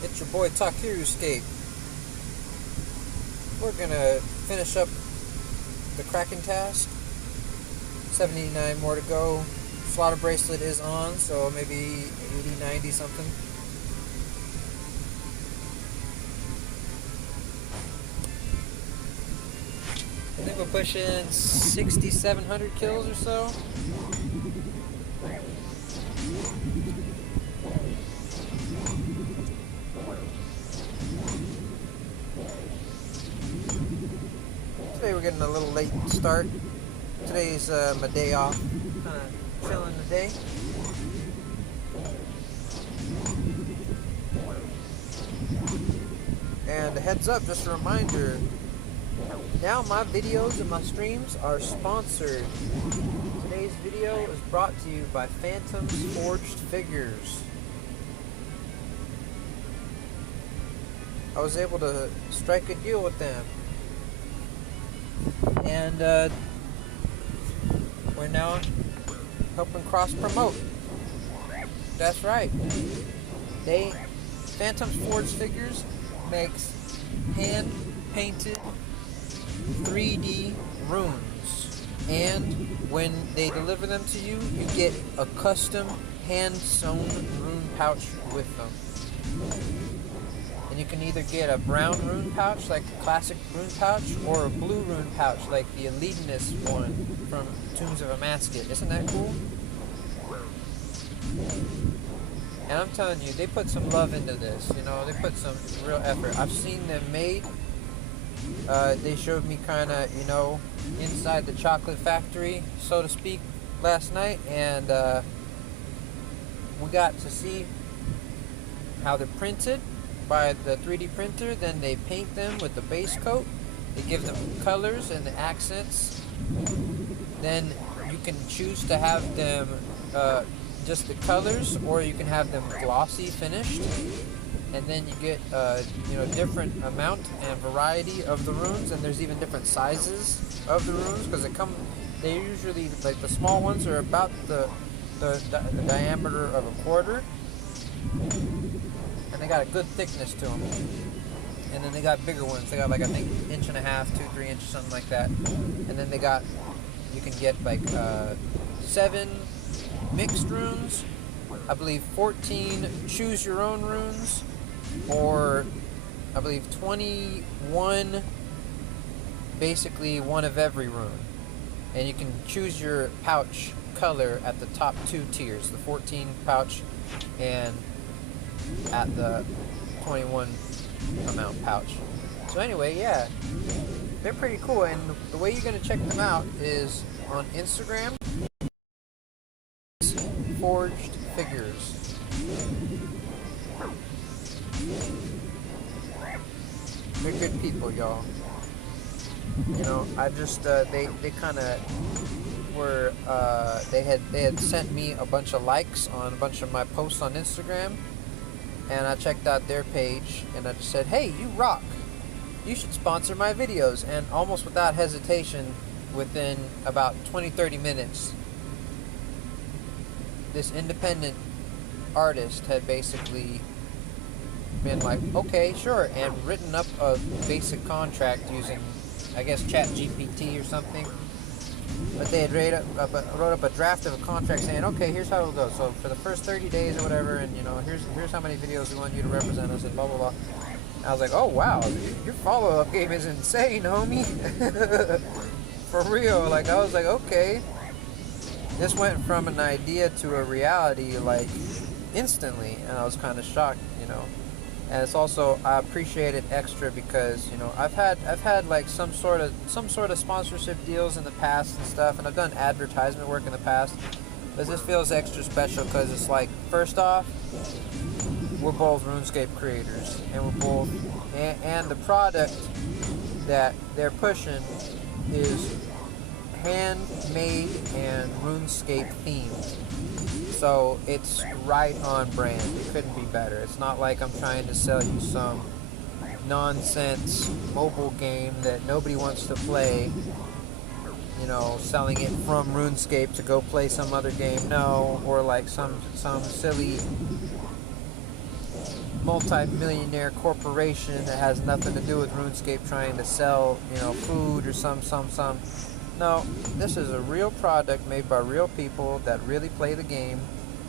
It's your boy Takiruskate. We're gonna finish up the Kraken task. 79 more to go. Slaughter bracelet is on, so maybe 80, 90 something. I think we're pushing 6,700 kills or so. Today we're getting a little late start. Today's my day off. Kind of chilling today. And a heads up, just a reminder, now my videos and my streams are sponsored. Today's video is brought to you by Phantom's Forged Figures. I was able to strike a deal with them. And we're now helping cross-promote. That's right. Phantom's Forged Figures makes hand-painted 3D runes, and when they deliver them to you, you get a custom hand-sewn rune pouch with them. And you can either get a brown rune pouch, like the classic rune pouch, or a blue rune pouch, like the Eliteness one from Tombs of Amasket. Isn't that cool? And I'm telling you, they put some love into this, you know, they put some real effort. I've seen them made. They showed me kind of, you know, inside the chocolate factory, so to speak, last night, and we got to see how they're printed by the 3D printer. Then they paint them with the base coat. They give them colors and the accents. Then you can choose to have them just the colors, or you can have them glossy finished, and then you get you know, different amount and variety of the runes, and there's even different sizes of the runes, because they usually, like, the small ones are about the diameter of a quarter, and they got a good thickness to them. And then they got bigger ones. They got, like, I think 1.5 inches, 2-3 inches, something like that. And then you can get like 7 mixed runes, I believe 14 choose your own runes, or I believe 21 basically one of every rune. And you can choose your pouch color at the top 2 tiers, the 14 pouch and at the 21 amount pouch. So anyway, yeah, they're pretty cool, and the way you're going to check them out is on Instagram. Forged Figures. They're good people, y'all. You know, I just they kind of were they had sent me a bunch of likes on a bunch of my posts on Instagram, and I checked out their page, and I just said, "Hey, you rock. You should sponsor my videos." And almost without hesitation, within about 20-30 minutes, this independent artist had basically been like, okay, sure, and written up a basic contract using, I guess, ChatGPT or something. But they had wrote up a draft of a contract saying, okay, here's how it'll go. So for the first 30 days or whatever, and, you know, here's how many videos we want you to represent us, and blah, blah, blah. And I was like, oh, wow, your follow-up game is insane, homie. For real. Like, I was like, okay. This went from an idea to a reality, like, instantly, and I was kind of shocked, you know. And it's also, I appreciate it extra because, you know, I've had like some sort of sponsorship deals in the past and stuff, and I've done advertisement work in the past. But this feels extra special because it's like, first off, we're both RuneScape creators, and we're both, and the product that they're pushing is handmade and RuneScape themed. So it's right on brand. It couldn't be better. It's not like I'm trying to sell you some nonsense mobile game that nobody wants to play, you know, selling it from RuneScape to go play some other game. No, or like some silly multi-millionaire corporation that has nothing to do with RuneScape trying to sell, food or some. No, this is a real product made by real people that really play the game,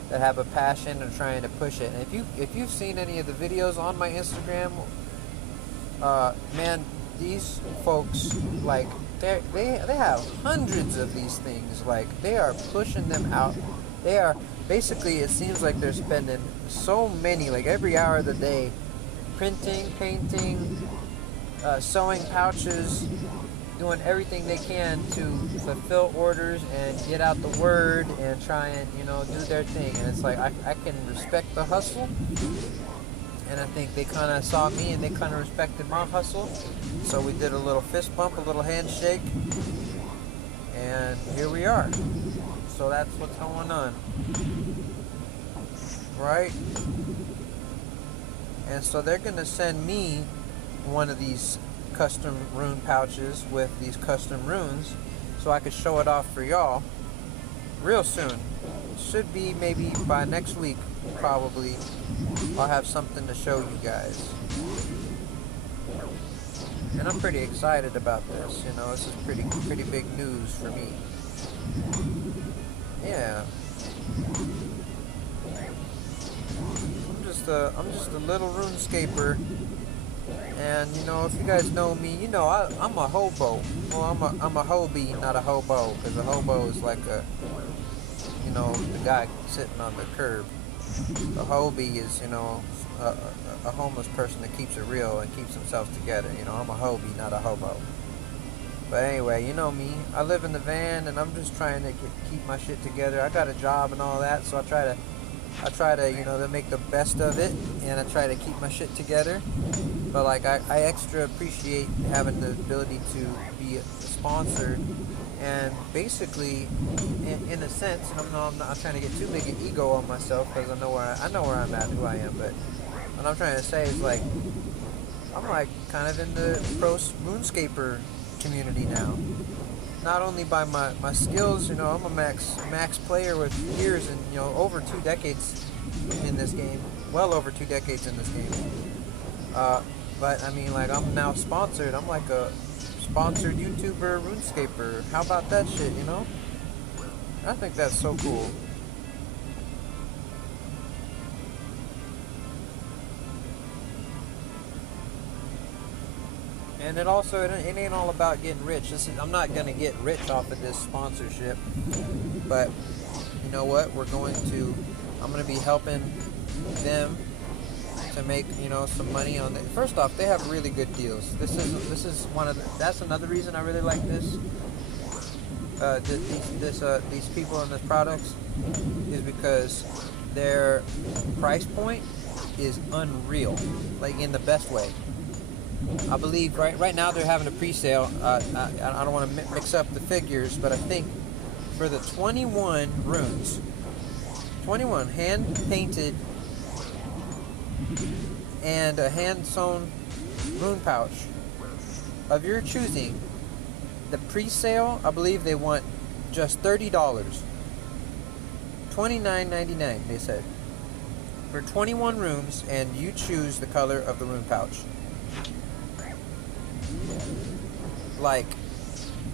that have a passion and trying to push it. And if you've seen any of the videos on my Instagram, man, these folks, like, they have hundreds of these things. Like, they are pushing them out. They are basically, it seems like they're spending so many, like every hour of the day, printing, painting, sewing pouches, doing everything they can to fulfill orders and get out the word and try and do their thing. And it's like I can respect the hustle, and I think they kind of saw me and they kind of respected my hustle. So we did a little fist bump, a little handshake, and here we are. So that's what's going on, right? And so they're gonna send me one of these custom rune pouches with these custom runes, so I could show it off for y'all real soon. Should be maybe by next week, probably. I'll have something to show you guys, and I'm pretty excited about this. This is pretty big news for me. Yeah. I'm just a little RuneScaper, and if you guys know me, I'm a hobo. Well, I'm a hobie, not a hobo, because a hobo is like the guy sitting on the curb. A hobie is a homeless person that keeps it real and keeps themselves together. I'm a hobie, not a hobo. But anyway, you know me. I live in the van, and I'm just trying to keep my shit together. I got a job and all that, so I try to to make the best of it, and I try to keep my shit together. But like I extra appreciate having the ability to be sponsored, and basically, in a sense, and I'm not trying to get too big an ego on myself, because I know where I'm at, who I am. But what I'm trying to say is, like, I'm like kind of in the pro RuneScaper community now. Not only by my skills, I'm a max player with years and over 2 decades in this game, well over 2 decades in this game. But I mean, like, I'm now sponsored. I'm like a sponsored YouTuber RuneScaper. How about that shit? I think that's so cool. And it also, it ain't all about getting rich. I'm not going to get rich off of this sponsorship. But you know what? I'm going to be helping them to make, some money on it. First off, they have really good deals. This is that's another reason I really like this. These people in this products is because their price point is unreal, like in the best way. I believe right now they're having a pre-sale. I don't want to mix up the figures, but I think for the 21 runes, 21 hand-painted and a hand-sewn rune pouch of your choosing, the pre-sale, I believe they want just $30. $29.99, they said, for 21 runes, and you choose the color of the rune pouch. Like,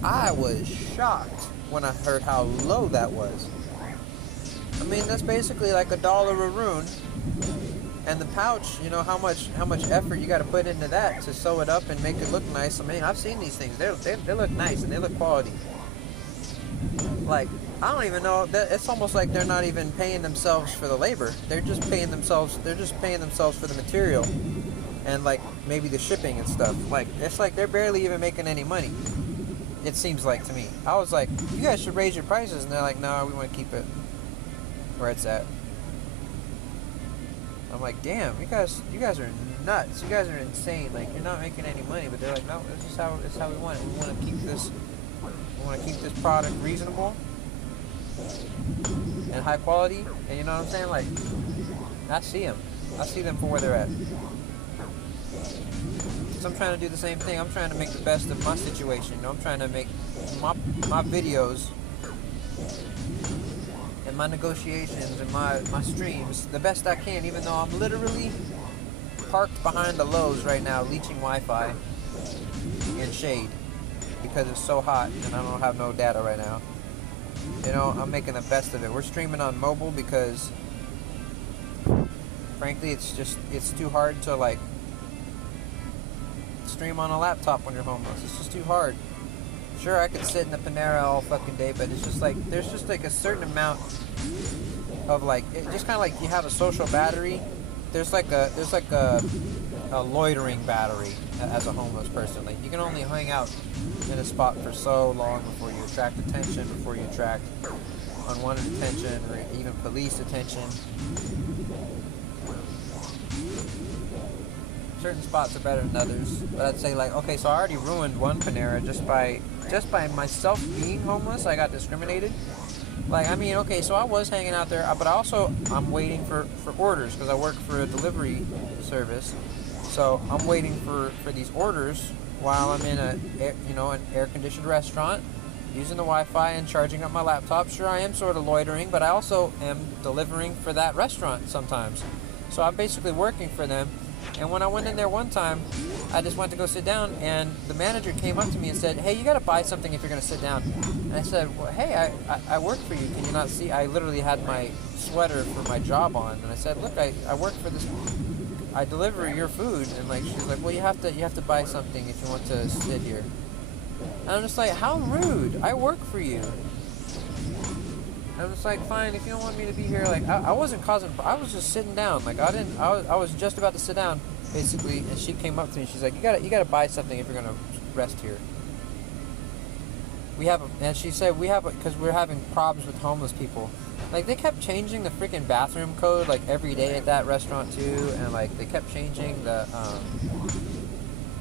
I was shocked when I heard how low that was. I mean, that's basically like $1 a rune. And the pouch, how much effort you got to put into that to sew it up and make it look nice. I mean, I've seen these things. They look nice and they look quality. Like, I don't even know. It's almost like they're not even paying themselves for the labor. They're just paying themselves for the material and, like, maybe the shipping and stuff. Like, it's like they're barely even making any money. It seems like to me. I was like, you guys should raise your prices, and they're like, no, we want to keep it where it's at. I'm like, damn, you guys are nuts. You guys are insane. Like, you're not making any money, but they're like, no, this is how we want it. We want to keep this product reasonable and high quality. And you know what I'm saying? Like, I see them for where they're at. So I'm trying to do the same thing. I'm trying to make the best of my situation. I'm trying to make my videos and my negotiations and my streams the best I can, even though I'm literally parked behind the Lowe's right now, leeching Wi-Fi in shade because it's so hot and I don't have no data right now. You know, I'm making the best of it. We're streaming on mobile because, frankly, it's too hard to like stream on a laptop when you're homeless. It's just too hard. Sure, I could sit in the Panera all fucking day, but it's just like there's just like a certain amount of like, it just kind of like you have a social battery. There's like a loitering battery as a homeless person. Like you can only hang out in a spot for so long before you attract attention, before you attract unwanted attention or even police attention. Certain spots are better than others, but I'd say like, okay, so I already ruined one Panera just by myself being homeless. I got discriminated. Like, I mean, okay, so I was hanging out there, but also I'm waiting for orders because I work for a delivery service. So I'm waiting for these orders while I'm in an air-conditioned restaurant, using the Wi-Fi and charging up my laptop. Sure, I am sort of loitering, but I also am delivering for that restaurant sometimes. So I'm basically working for them. And when I went in there one time, I just went to go sit down, and the manager came up to me and said, "Hey, you got to buy something if you're going to sit down." And I said, "Well, hey, I work for you. Can you not see? I literally had my sweater for my job on." And I said, "Look, I work for this. I deliver your food." And like she's like, "Well, you have to buy something if you want to sit here." And I'm just like, "How rude! I work for you." I'm just like, fine, if you don't want me to be here, like, I wasn't causing, I was just sitting down, like, I was just about to sit down, basically, and she came up to me, she's like, you gotta buy something if you're gonna rest here. And she said, because we're having problems with homeless people. Like, they kept changing the freaking bathroom code, like, every day at that restaurant, too, and, like, they kept changing the,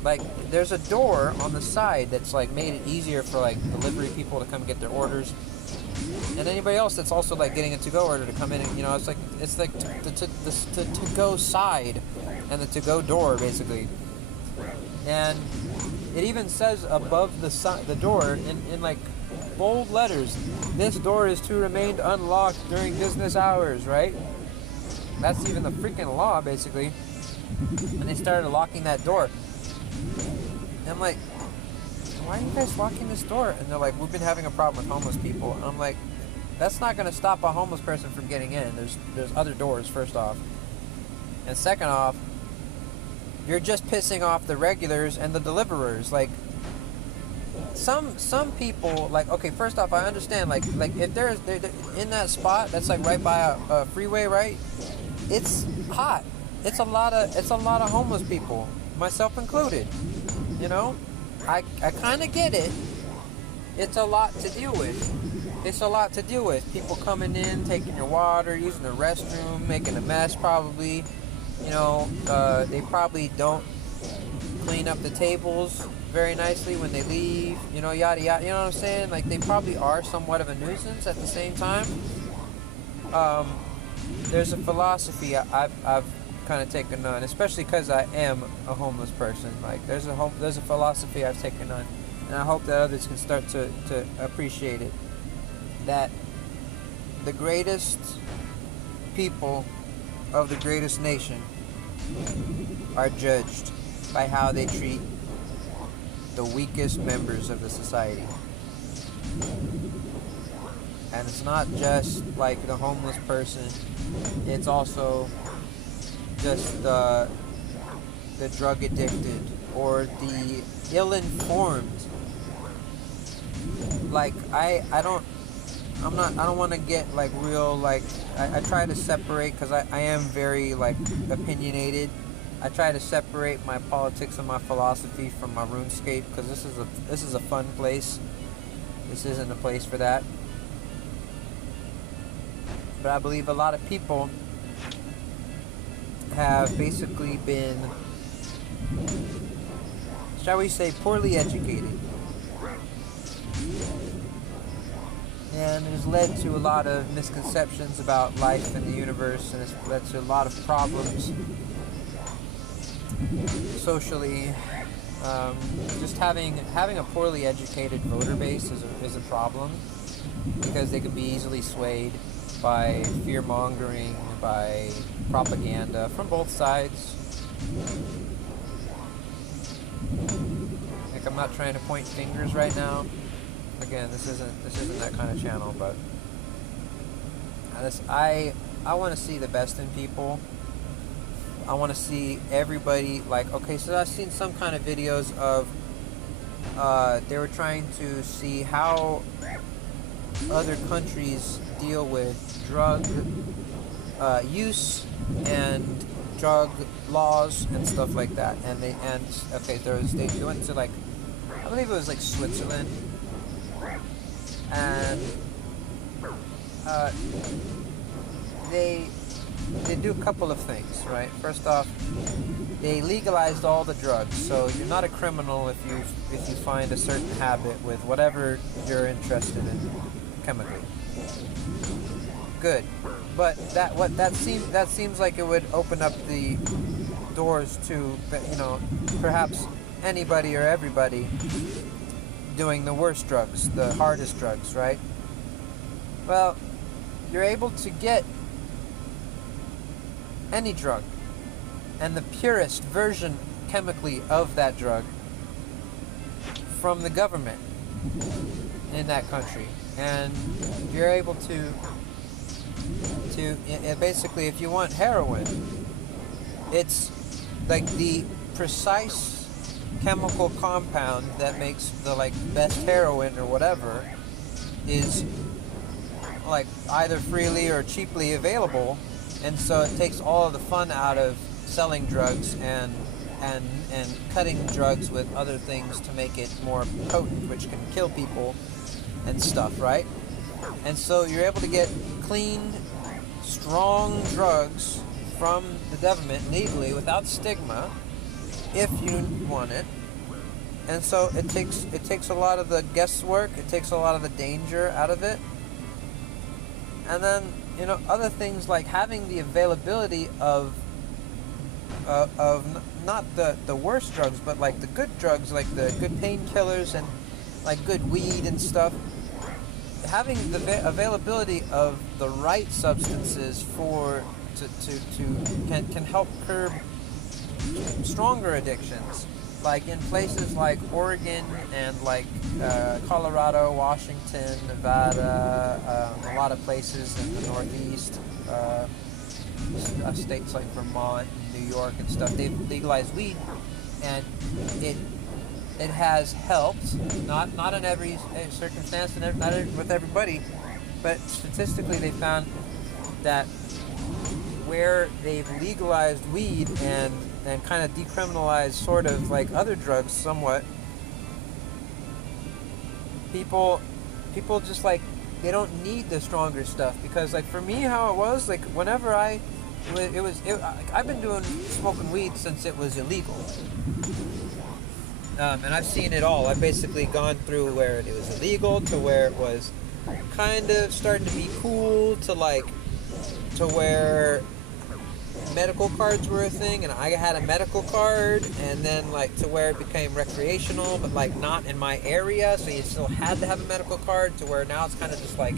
like, there's a door on the side that's, like, made it easier for, like, delivery people to come get their orders. And anybody else that's also like getting a to-go order to come in, and it's like the to-go side and the to-go door basically. And it even says above the door in like bold letters, "This door is to remain unlocked during business hours," right? That's even the freaking law basically. And they started locking that door. And I'm like, "Why are you guys locking this door?" And they're like, "We've been having a problem with homeless people." And I'm like, that's not going to stop a homeless person from getting in. There's other doors, first off. And second off, you're just pissing off the regulars and the deliverers. Like, some people, like, okay, first off, I understand, like if they're in that spot that's like right by a freeway, right? It's hot. It's a lot of homeless people, myself included. You know? I kind of get it. It's a lot to deal with. People coming in, taking your water, using the restroom, making a mess probably. They probably don't clean up the tables very nicely when they leave. Yada yada. You know what I'm saying? Like, they probably are somewhat of a nuisance at the same time. There's a philosophy I've kind of taken on, especially because I am a homeless person. Like, there's a philosophy I've taken on, and I hope that others can start to appreciate it. That the greatest people of the greatest nation are judged by how they treat the weakest members of the society. And it's not just like the homeless person, it's also just the drug addicted or the ill-informed. Like, I don't want to get like real, like, I try to separate, because I am very like opinionated. I try to separate my politics and my philosophy from my RuneScape, because this is a fun place. This isn't a place for that. But I believe a lot of people have basically been, shall we say, poorly educated. And it's led to a lot of misconceptions about life and the universe, and it's led to a lot of problems socially. Just having a poorly educated voter base is a problem, because they can be easily swayed by fear-mongering, by propaganda from both sides. Like, I'm not trying to point fingers right now. Again, this isn't that kind of channel, but I want to see the best in people. I want to see everybody, like, okay, so I've seen some kind of videos of they were trying to see how other countries deal with drug use and drug laws and stuff like that. And they went to, like, I believe it was like Switzerland, and they do a couple of things, right? First off, they legalized all the drugs, so you're not a criminal if you find a certain habit with whatever you're interested in chemically. Good, but that seems like it would open up the doors to, perhaps anybody or everybody doing the worst drugs, the hardest drugs, right? Well, you're able to get any drug and the purest version chemically of that drug from the government in that country, and you're able to basically, if you want heroin, it's like the precise chemical compound that makes the, like, best heroin or whatever is, like, either freely or cheaply available. And so it takes all of the fun out of selling drugs and cutting drugs with other things to make it more potent, which can kill people and stuff, right? And so you're able to get clean, strong drugs from the government legally without stigma if you want it. And so it takes a lot of the guesswork, it takes a lot of the danger out of it. And then, other things like having the availability of not the worst drugs, but like the good drugs, like the good painkillers and like good weed and stuff. Having the availability of the right substances can help curb stronger addictions. Like in places like Oregon and like Colorado, Washington, Nevada, a lot of places in the Northeast, states like Vermont, New York and stuff, they've legalized weed, and it has helped, not in every circumstance and not with everybody, but statistically they found that where they've legalized weed and kind of decriminalized sort of like other drugs somewhat, people just, like, they don't need the stronger stuff, because, like, for me, how it was, like, whenever I've been smoking weed since it was illegal, and I've seen it all. I've basically gone through where it was illegal to where it was kind of starting to be cool to where medical cards were a thing, and I had a medical card, and then, like, to where it became recreational, but, like, not in my area, so you still had to have a medical card, to where now it's kind of just, like,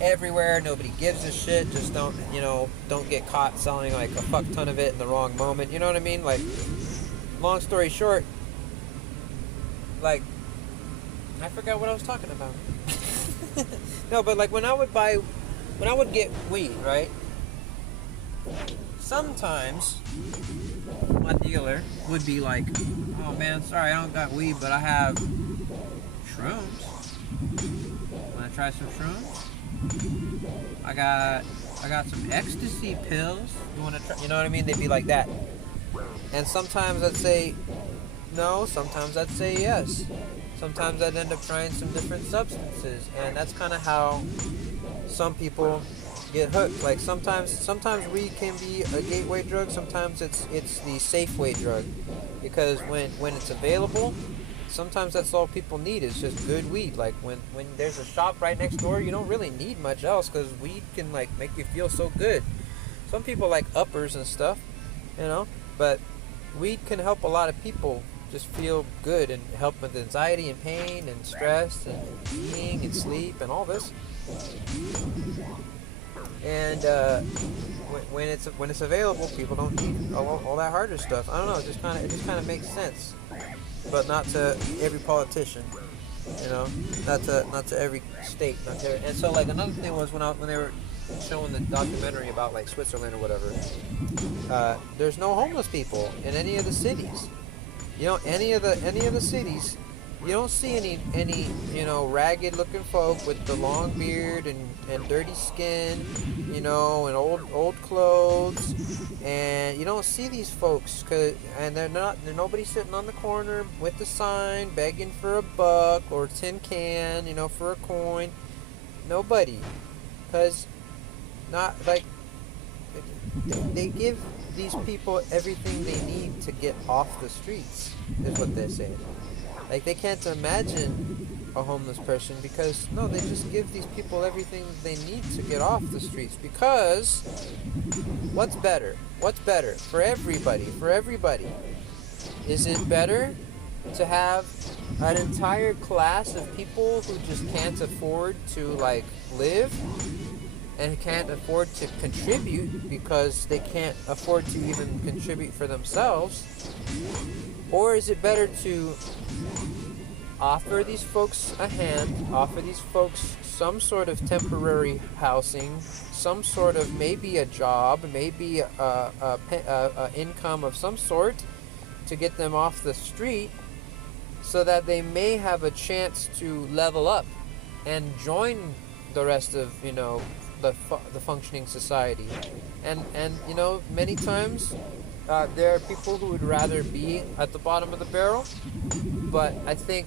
everywhere, nobody gives a shit, just don't get caught selling, like, a fuck ton of it in the wrong moment, you know what I mean? Like, long story short, like, I forgot what I was talking about. No, but, like, when I would get weed, right? Sometimes my dealer would be like, "Oh man, sorry, I don't got weed, but I have shrooms. Wanna try some shrooms? I got some ecstasy pills. You wanna try?" You know what I mean? They'd be like that. And sometimes I'd say no, sometimes I'd say yes. Sometimes I'd end up trying some different substances, and that's kind of how some people get hooked. Like, sometimes weed can be a gateway drug, sometimes it's the safe way drug, because when it's available, sometimes that's all people need is just good weed. Like, when there's a shop right next door, you don't really need much else, because weed can, like, make you feel so good. Some people like uppers and stuff, but weed can help a lot of people just feel good and help with anxiety and pain and stress and eating and sleep and all this. And when it's available, people don't need all that harder stuff. I don't know. It just kind of makes sense, but not to every politician. You know, not to every state, not to every, and so like another thing was when they were showing the documentary about like Switzerland or whatever, there's no homeless people in any of the cities. You know, any of the cities, you don't see any ragged looking folk with the long beard and dirty skin, and old clothes, and you don't see these folks and they're nobody sitting on the corner with the sign begging for a buck or a tin can, for a coin. Nobody, because not like they give these people everything they need to get off the streets, is what they're saying. Like, they can't imagine a homeless person because, no, they just give these people everything they need to get off the streets. Because what's better? What's better for everybody? Is it better to have an entire class of people who just can't afford to, like, live and can't afford to contribute because they can't afford to even contribute for themselves? Or is it better to offer these folks a hand, offer these folks some sort of temporary housing, some sort of maybe a job, maybe a income of some sort to get them off the street so that they may have a chance to level up and join the rest of, the functioning society. And many times there are people who would rather be at the bottom of the barrel, but I think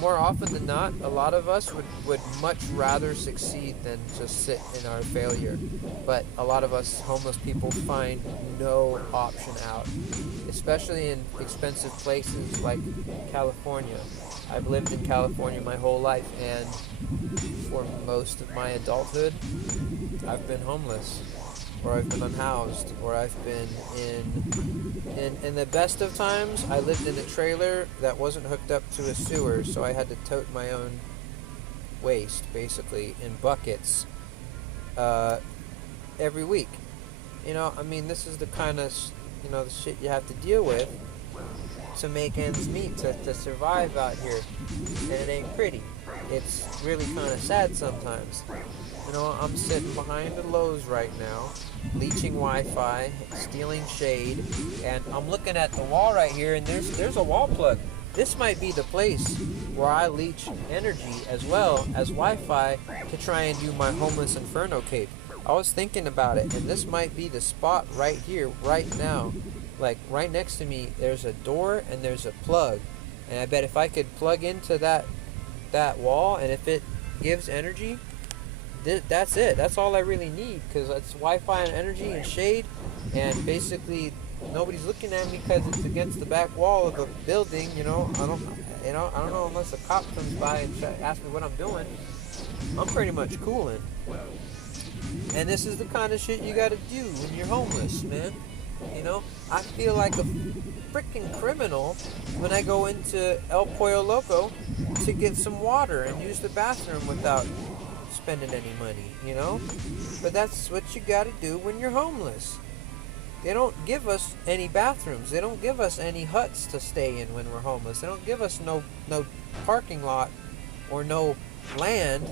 more often than not, a lot of us would much rather succeed than just sit in our failure. But a lot of us homeless people find no option out, especially in expensive places like California. I've lived in California my whole life, and for most of my adulthood, I've been homeless, or I've been unhoused, or I've been in the best of times, I lived in a trailer that wasn't hooked up to a sewer, so I had to tote my own waste, basically, in buckets, every week. This is the kind of, the shit you have to deal with to make ends meet, to survive out here, and it ain't pretty. It's really kind of sad sometimes. I'm sitting behind the Lowe's right now, leeching Wi-Fi, stealing shade, and I'm looking at the wall right here, and there's a wall plug. This might be the place where I leech energy as well as Wi-Fi to try and do my homeless inferno cape. I was thinking about it, and this might be the spot right here, right now. Like, right next to me, there's a door and there's a plug, and I bet if I could plug into that wall, and if it gives energy, that's it. That's all I really need, because it's Wi-Fi and energy and shade, and basically nobody's looking at me because it's against the back wall of a building. I don't know, unless a cop comes by and asks me what I'm doing. I'm pretty much cooling. And this is the kind of shit you gotta do when you're homeless, man. I feel like a freaking criminal when I go into El Pollo Loco to get some water and use the bathroom without spending any money, But that's what you gotta do when you're homeless. They don't give us any bathrooms. They don't give us any huts to stay in when we're homeless. They don't give us no parking lot or no land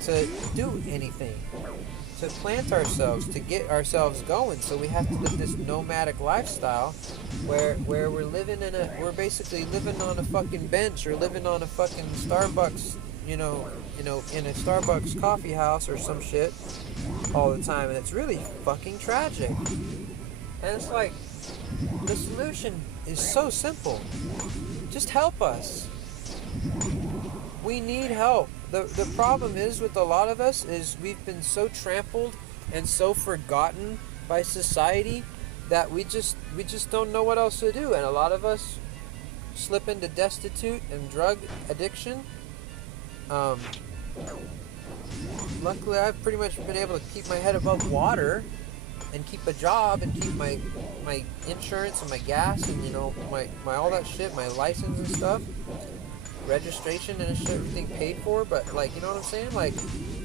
to do anything, to plant ourselves, to get ourselves going. So we have to live this nomadic lifestyle where we're basically living on a fucking bench, or living on a fucking Starbucks, in a Starbucks coffee house or some shit all the time, and it's really fucking tragic. And it's like, the solution is so simple. Just help us. We need help. The problem is with a lot of us is we've been so trampled and so forgotten by society that we just don't know what else to do, and a lot of us slip into destitute and drug addiction. Luckily, I've pretty much been able to keep my head above water and keep a job and keep my insurance and my gas and my all that shit, my license and stuff, registration and shit, everything paid for. But, like, you know what I'm saying? Like,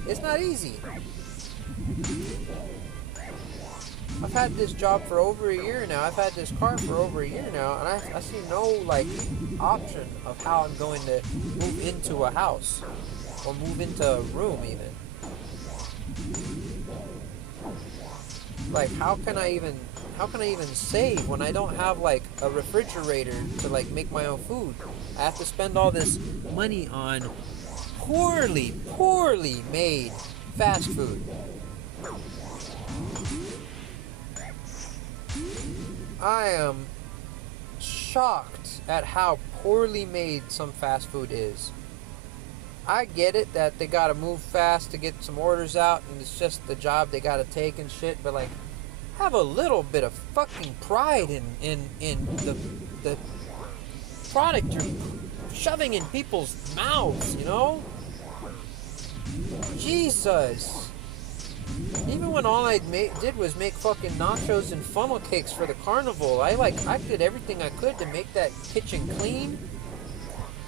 it's not easy. I've had this job for over a year now. I've had this car for over a year now, and I see no like option of how I'm going to move into a house or move into a room even. Like how can I even save when I don't have like a refrigerator to like make my own food? I have to spend all this money on poorly made fast food. I am shocked at how poorly made some fast food is. I get it that they gotta move fast to get some orders out and it's just the job they gotta take and shit, but like have a little bit of fucking pride in the product you're shoving in people's mouths, you know? Jesus. Even when all I did was make fucking nachos and funnel cakes for the carnival, I did everything I could to make that kitchen clean,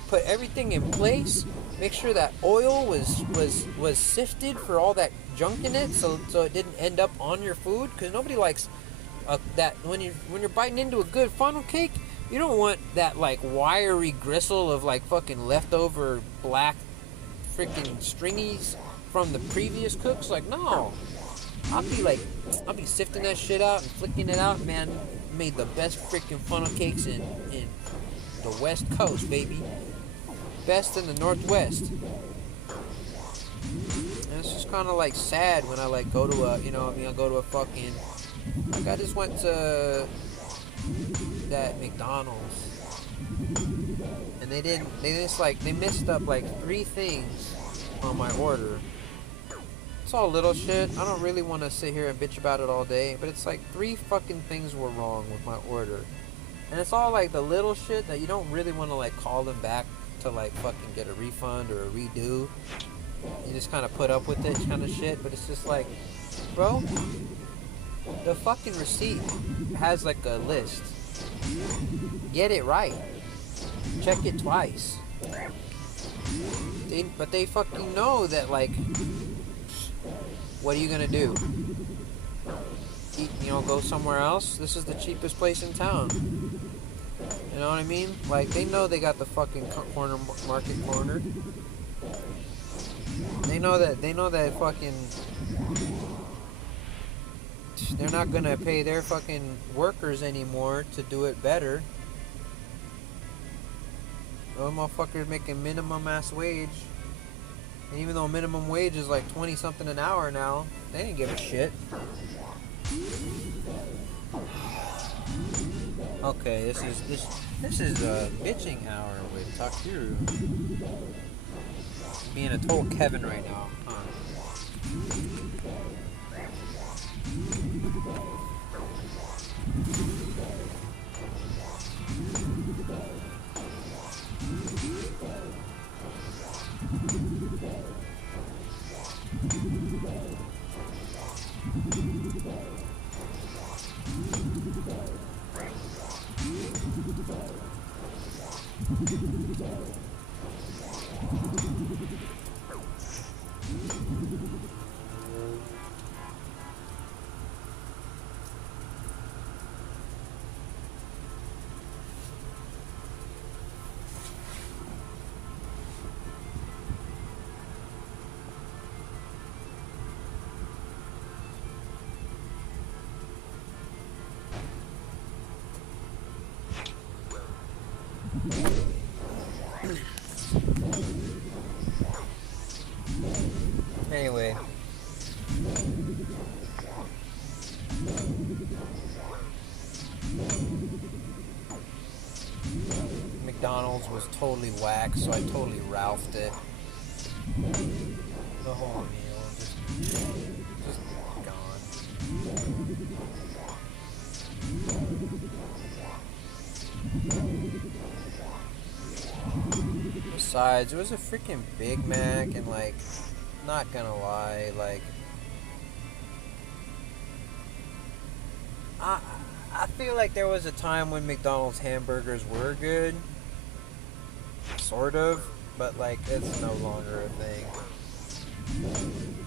put everything in place, make sure that oil was sifted for all that junk in it, so it didn't end up on your food. Because nobody likes that when you're biting into a good funnel cake, you don't want that like wiry gristle of like fucking leftover black freaking stringies from the previous cooks. Like, no, I'll be sifting that shit out and flicking it out. Man, made the best freaking funnel cakes in the West Coast, baby. Best in the Northwest. And it's just kind of like sad when I like go to a, I go to a fucking, like I just went to that McDonald's and they messed up like 3 things on my order. It's all little shit. I don't really want to sit here and bitch about it all day, but it's like 3 fucking things were wrong with my order. And it's all like the little shit that you don't really want to like call them back to like fucking get a refund or a redo. You just kind of put up with it kind of shit, but it's just like, bro, the fucking receipt has like a list. Get it right. Check it twice. But they fucking know that, like, what are you gonna do? Go somewhere else? This is the cheapest place in town. You know what I mean? Like, they know they got the fucking market cornered. They know that fucking they're not gonna pay their fucking workers anymore to do it better. Those motherfuckers making minimum ass wage. And even though minimum wage is like 20 something an hour now, they didn't give a shit. Okay, this is a bitching hour with Takiru. Being a total Kevin right now. Huh? Anyway, McDonald's was totally whack, so I totally Ralphed it. The whole meal just gone. Besides, it was a freaking Big Mac, and like, not gonna lie, like, I feel like there was a time when McDonald's hamburgers were good, sort of, but like it's no longer a thing.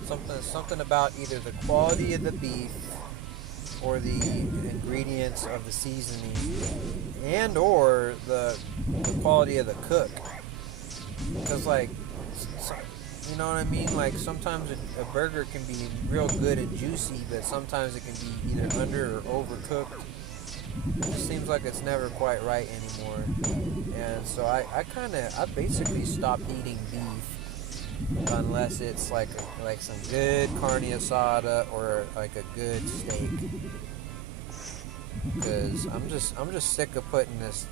Something about either the quality of the beef or the ingredients of the seasoning and or the quality of the cook. Because like, you know what I mean? Like sometimes a burger can be real good and juicy, but sometimes it can be either under or overcooked. It just seems like it's never quite right anymore. And so I basically stopped eating beef unless it's like some good carne asada or like a good steak. Because I'm just sick of putting this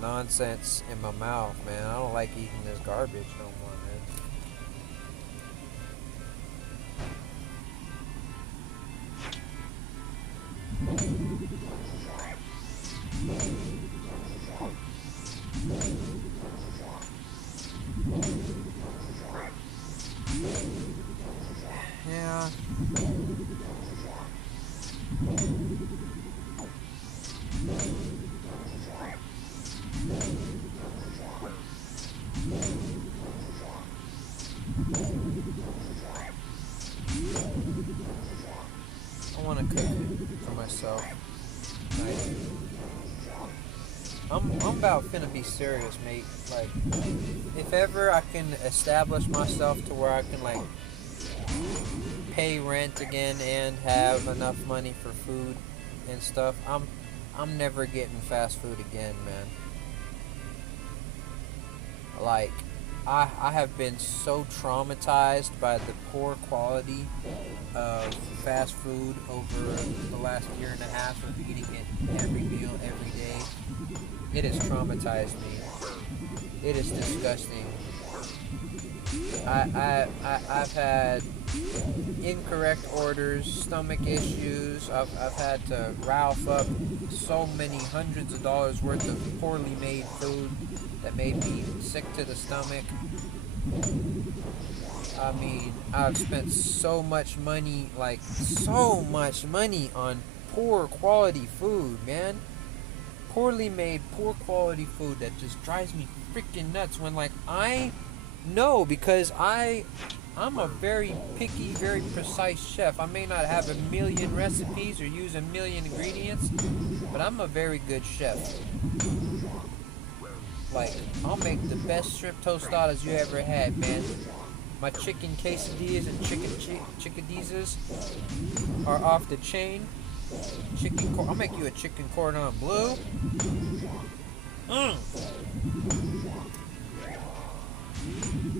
nonsense in my mouth, man. I don't like eating this garbage no more, man. Yeah. I want to cook for myself. Like, I'm about finna be serious, mate. Like, if ever I can establish myself to where I can like pay rent again and have enough money for food and stuff, I'm never getting fast food again, man. Like, I have been so traumatized by the poor quality of fast food over the last year and a half of eating it every meal, every day. It has traumatized me. It is disgusting. I've had incorrect orders, stomach issues. I've had to Ralph up so many hundreds of dollars worth of poorly made food that made me sick to the stomach. I mean, I've spent so much money, like so much money on poor quality food, man. Poorly made, poor quality food that just drives me freaking nuts when like I know because I'm a very picky, very precise chef. I may not have a million recipes or use a million ingredients, but I'm a very good chef. Like, I'll make the best shrimp tostadas you ever had, man. My chicken quesadillas and chickadillas are off the chain. I'll make you a chicken cordon bleu.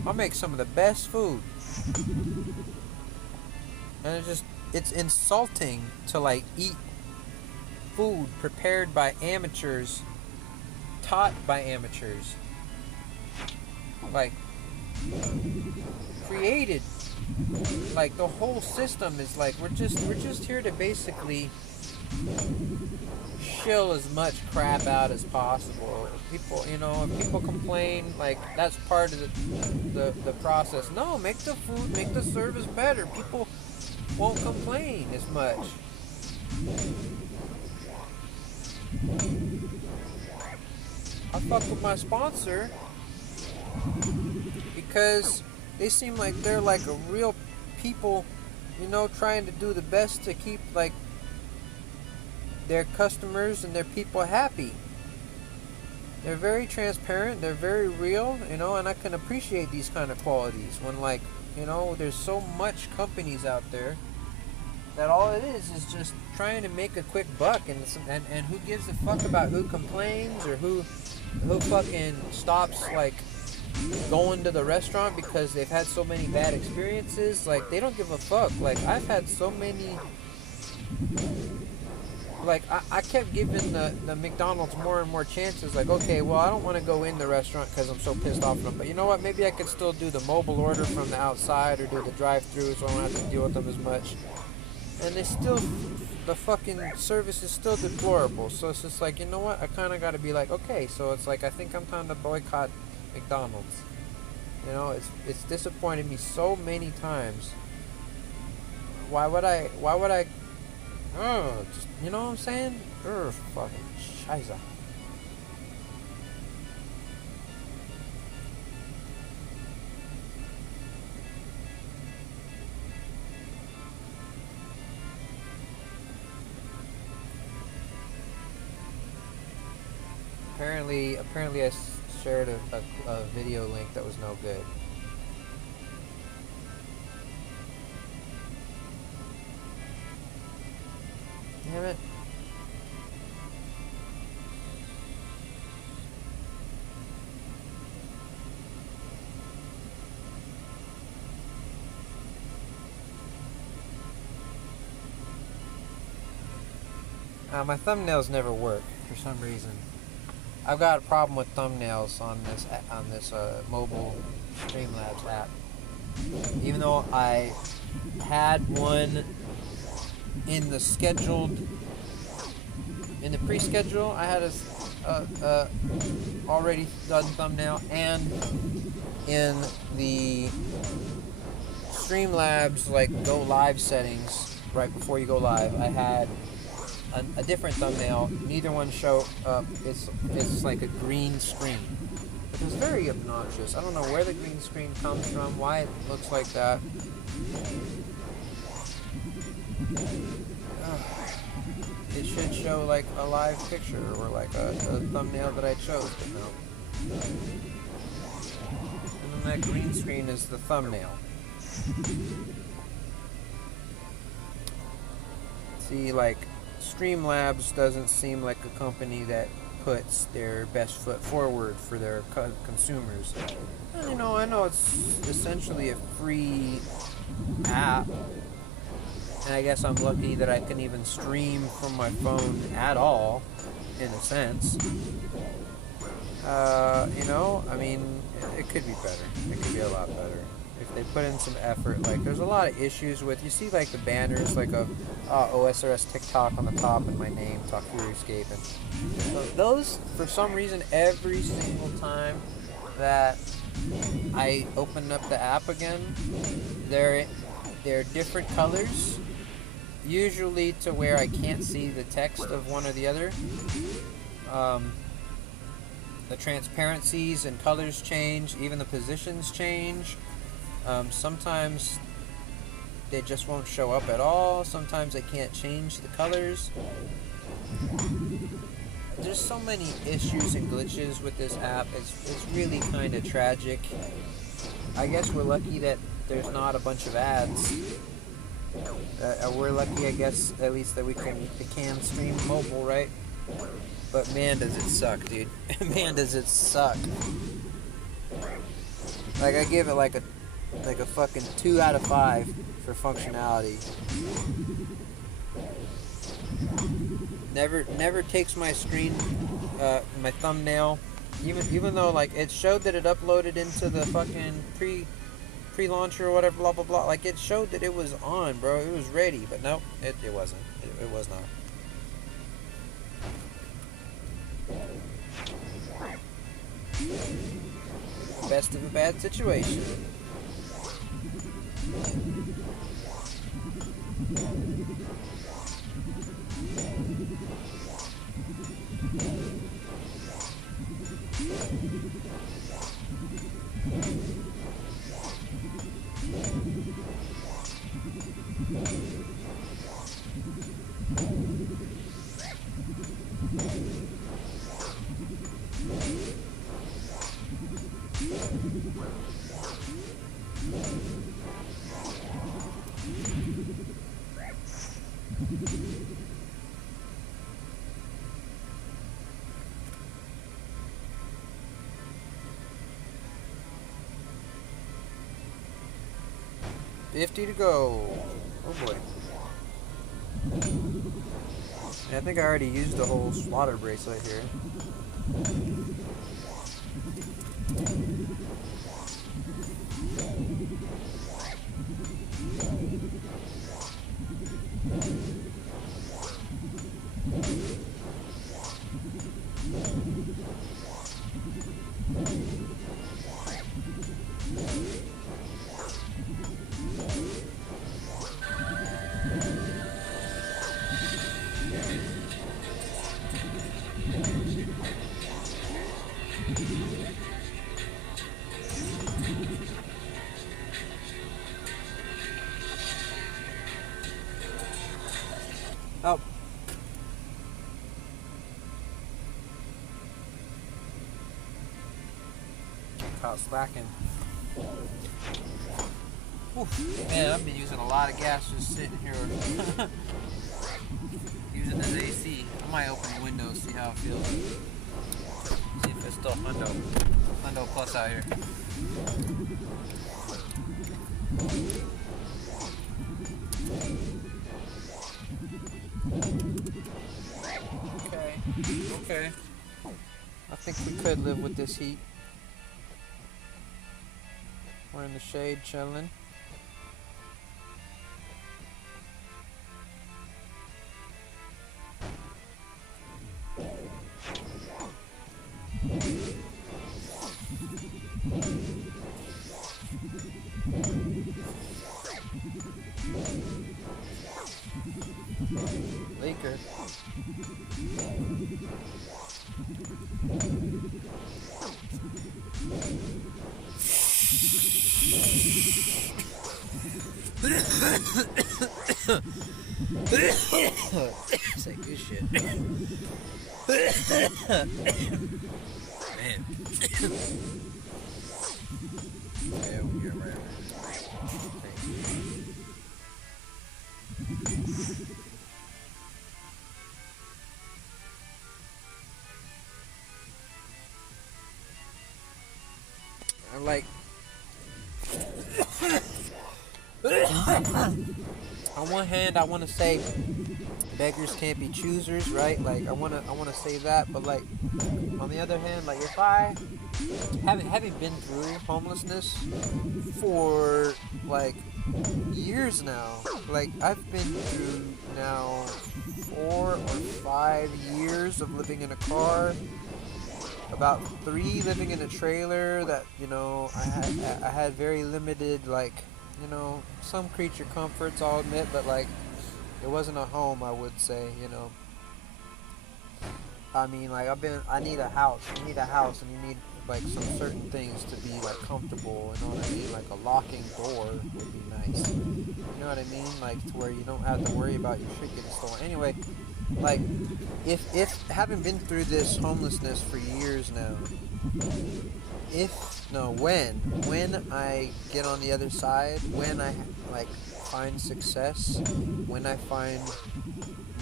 I'll make some of the best food. And it's insulting to like eat food prepared by amateurs, taught by amateurs, like created. Like the whole system is like we're just here to basically shill as much crap out as possible. People, if people complain, like that's part of the process. No, make the food, make the service better. People won't complain as much. I fuck with my sponsor because they seem like they're like a real people, trying to do the best to keep like their customers and their people happy. They're very transparent, they're very real, and I can appreciate these kind of qualities when like, there's so much companies out there that all it is just trying to make a quick buck and who gives a fuck about who complains or who fucking stops like going to the restaurant because they've had so many bad experiences. Like they don't give a fuck. Like I've had so many. Like I kept giving the McDonald's more and more chances. Like okay, well I don't want to go in the restaurant because I'm so pissed off at them. But you know what? Maybe I could still do the mobile order from the outside or do the drive-through, so I don't have to deal with them as much. And the fucking service is still deplorable. So it's just like, you know what? I kind of got to be like, okay. So it's like I think I'm time to boycott McDonald's. It's disappointed me so many times. Why would I? Just, you know what I'm saying? Fucking scheiße. Apparently I shared a video link that was no good. Damn it. My thumbnails never work for some reason. I've got a problem with thumbnails on this mobile Streamlabs app. Even though I had one in the pre-schedule, I had a already done thumbnail, and in the Streamlabs like go live settings right before you go live, I had a different thumbnail. Neither one show up. It's like a green screen. It was very obnoxious. I don't know where the green screen comes from, why it looks like that. It should show like a live picture or like a thumbnail that I chose, but no. And then that green screen is the thumbnail. See, like, Streamlabs doesn't seem like a company that puts their best foot forward for their consumers. And, you know, I know it's essentially a free app, and I guess I'm lucky that I can even stream from my phone at all, in a sense. You know, I mean, it could be better. It could be a lot better if they put in some effort. Like, there's a lot of issues with, you see like the banners like of OSRS TikTok on the top and my name, Talk Fury Escape, and those, for some reason, every single time that I open up the app again, they're different colors, usually to where I can't see the text of one or the other. The transparencies and colors change, even the positions change. Sometimes they just won't show up at all. Sometimes I can't change the colors. There's so many issues and glitches with this app. It's really kind of tragic. I guess we're lucky that there's not a bunch of ads. We're lucky, I guess, at least that it can stream mobile, right? But man, does it suck, dude. Man, does it suck. Like, I give it like a fucking 2 out of 5 for functionality. Never takes my screen, my thumbnail, even though like it showed that it uploaded into the fucking pre-launcher or whatever, blah blah blah. Like, it showed that it was on, bro. It was ready, but nope, it wasn't. It was not. Best of a bad situation. $50 to go. Oh boy. I think I already used the whole slaughter bracelet here. Oh. caught slacking. Oof, man, I've been using a lot of gas just sitting here. Using this AC. I might open the window, see how it feels. See if it's still Hundo Plus out here. Okay. I think we could live with this heat. We're in the shade chilling. Laker. It's like this shit. Man. Yeah, we're right. I'm like on one hand I want to say beggars can't be choosers, right? Like I want to say that, but like on the other hand, like if I having been through homelessness for like years now, like I've been through now 4 or 5 years of living in a car, about 3 living in a trailer that, you know, I had very limited, like, you know, some creature comforts, I'll admit, but like it wasn't a home, I would say, you know. I mean, like I need a house. You need a house, and you need like some certain things to be like comfortable. You know what I mean? Like a locking door would be nice. You know what I mean? Like to where you don't have to worry about your shit getting stolen. Anyway, like if having been through this homelessness for years now, when I get on the other side, when I like find success, when I find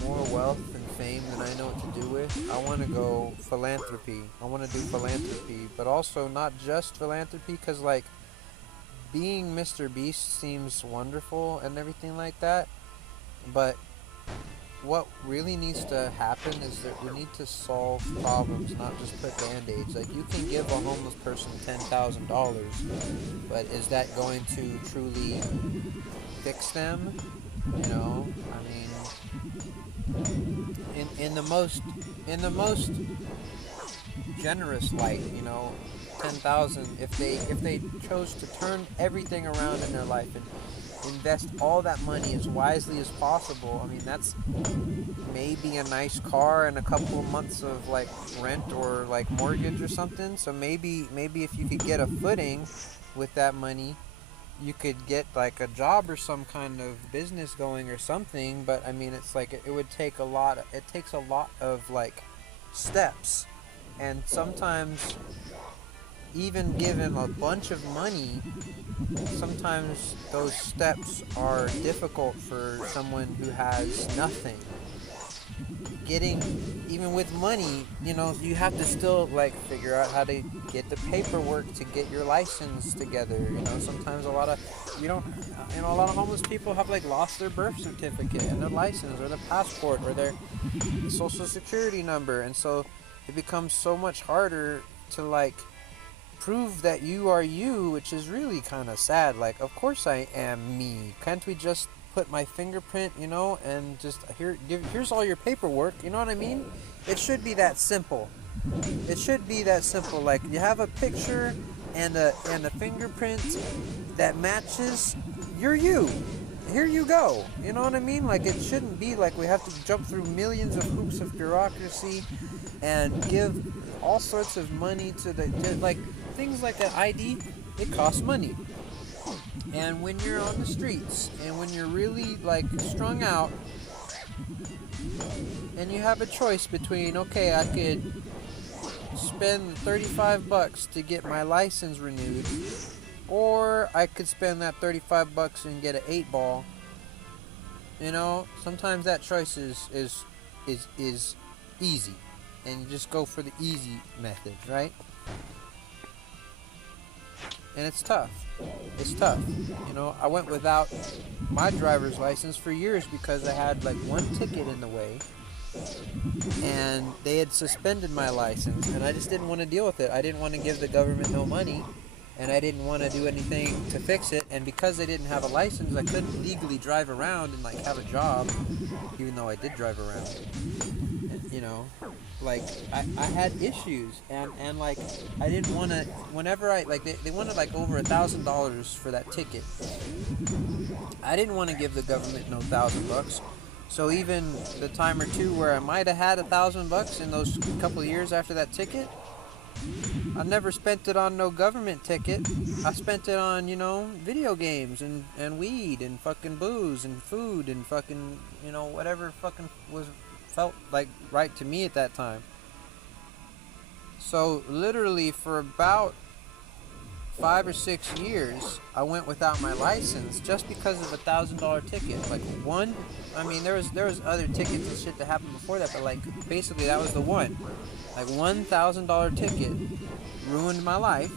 more wealth and fame than I know what to do with, I want to go philanthropy. I want to do philanthropy, but also not just philanthropy, because like being Mr. Beast seems wonderful and everything like that, but what really needs to happen is that we need to solve problems, not just put band-aids. Like, you can give a homeless person $10,000, but is that going to truly fix them? You know, I mean, in the most generous light, you know, 10,000. If they chose to turn everything around in their life and invest all that money as wisely as possible, I mean, that's maybe a nice car and a couple of months of like rent or like mortgage or something. So maybe if you could get a footing with that money, you could get like a job or some kind of business going or something. But I mean, it's like it would take it takes a lot of like steps, and sometimes even given a bunch of money, sometimes those steps are difficult for someone who has nothing. Even with money, you know, you have to still like figure out how to get the paperwork to get your license together. You know, sometimes a lot of homeless people have like lost their birth certificate and their license or their passport or their social security number, and so it becomes so much harder to like prove that you are you, which is really kind of sad. Like, of course I am me. Can't we just put my fingerprint, you know, and just here's all your paperwork, you know what I mean? It should be that simple. It should be that simple. Like, you have a picture and a fingerprint that matches, you're you. Here you go. You know what I mean? Like, it shouldn't be like we have to jump through millions of hoops of bureaucracy and give all sorts of money to like things like an ID. It costs money. And when you're on the streets and when you're really like strung out and you have a choice between, okay, I could spend $35 to get my license renewed, or I could spend that $35 and get an 8-ball. You know, sometimes that choice is easy, and you just go for the easy method, right? And it's tough. It's tough. You know, I went without my driver's license for years because I had like one ticket in the way, and they had suspended my license, and I just didn't want to deal with it. I didn't want to give the government no money, and I didn't want to do anything to fix it. And because I didn't have a license, I couldn't legally drive around and like have a job, even though I did drive around. You know, like I had issues, and like I didn't want to. Whenever I like they wanted like over $1,000 for that ticket. I didn't want to give the government no $1,000. So even the time or two where I might have had $1,000 in those couple of years after that ticket, I never spent it on no government ticket. I spent it on, you know, video games and weed and fucking booze and food and fucking, you know, whatever fucking felt like right to me at that time. So literally for about 5 or 6 years, I went without my license just because of $1,000 ticket. Like one, I mean, there was other tickets and shit that happened before that, but like basically that was the one. Like $1,000 ticket ruined my life,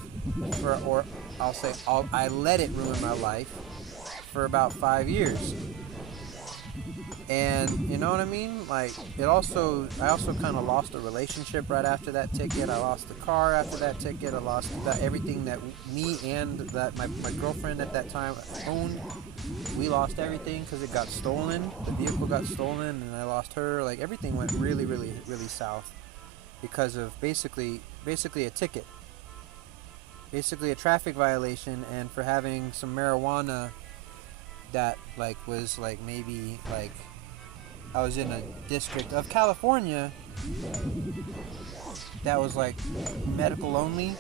or I'll say I let it ruin my life for about 5 years. And you know what I mean? Like I also kind of lost a relationship right after that ticket. I lost the car after that ticket. I lost everything that me and that my girlfriend at that time owned. We lost everything because it got stolen. The vehicle got stolen, and I lost her. Like everything went really, really, really south because of basically a ticket, basically a traffic violation, and for having some marijuana that like was like maybe like. I was in a district of California that was like medical only,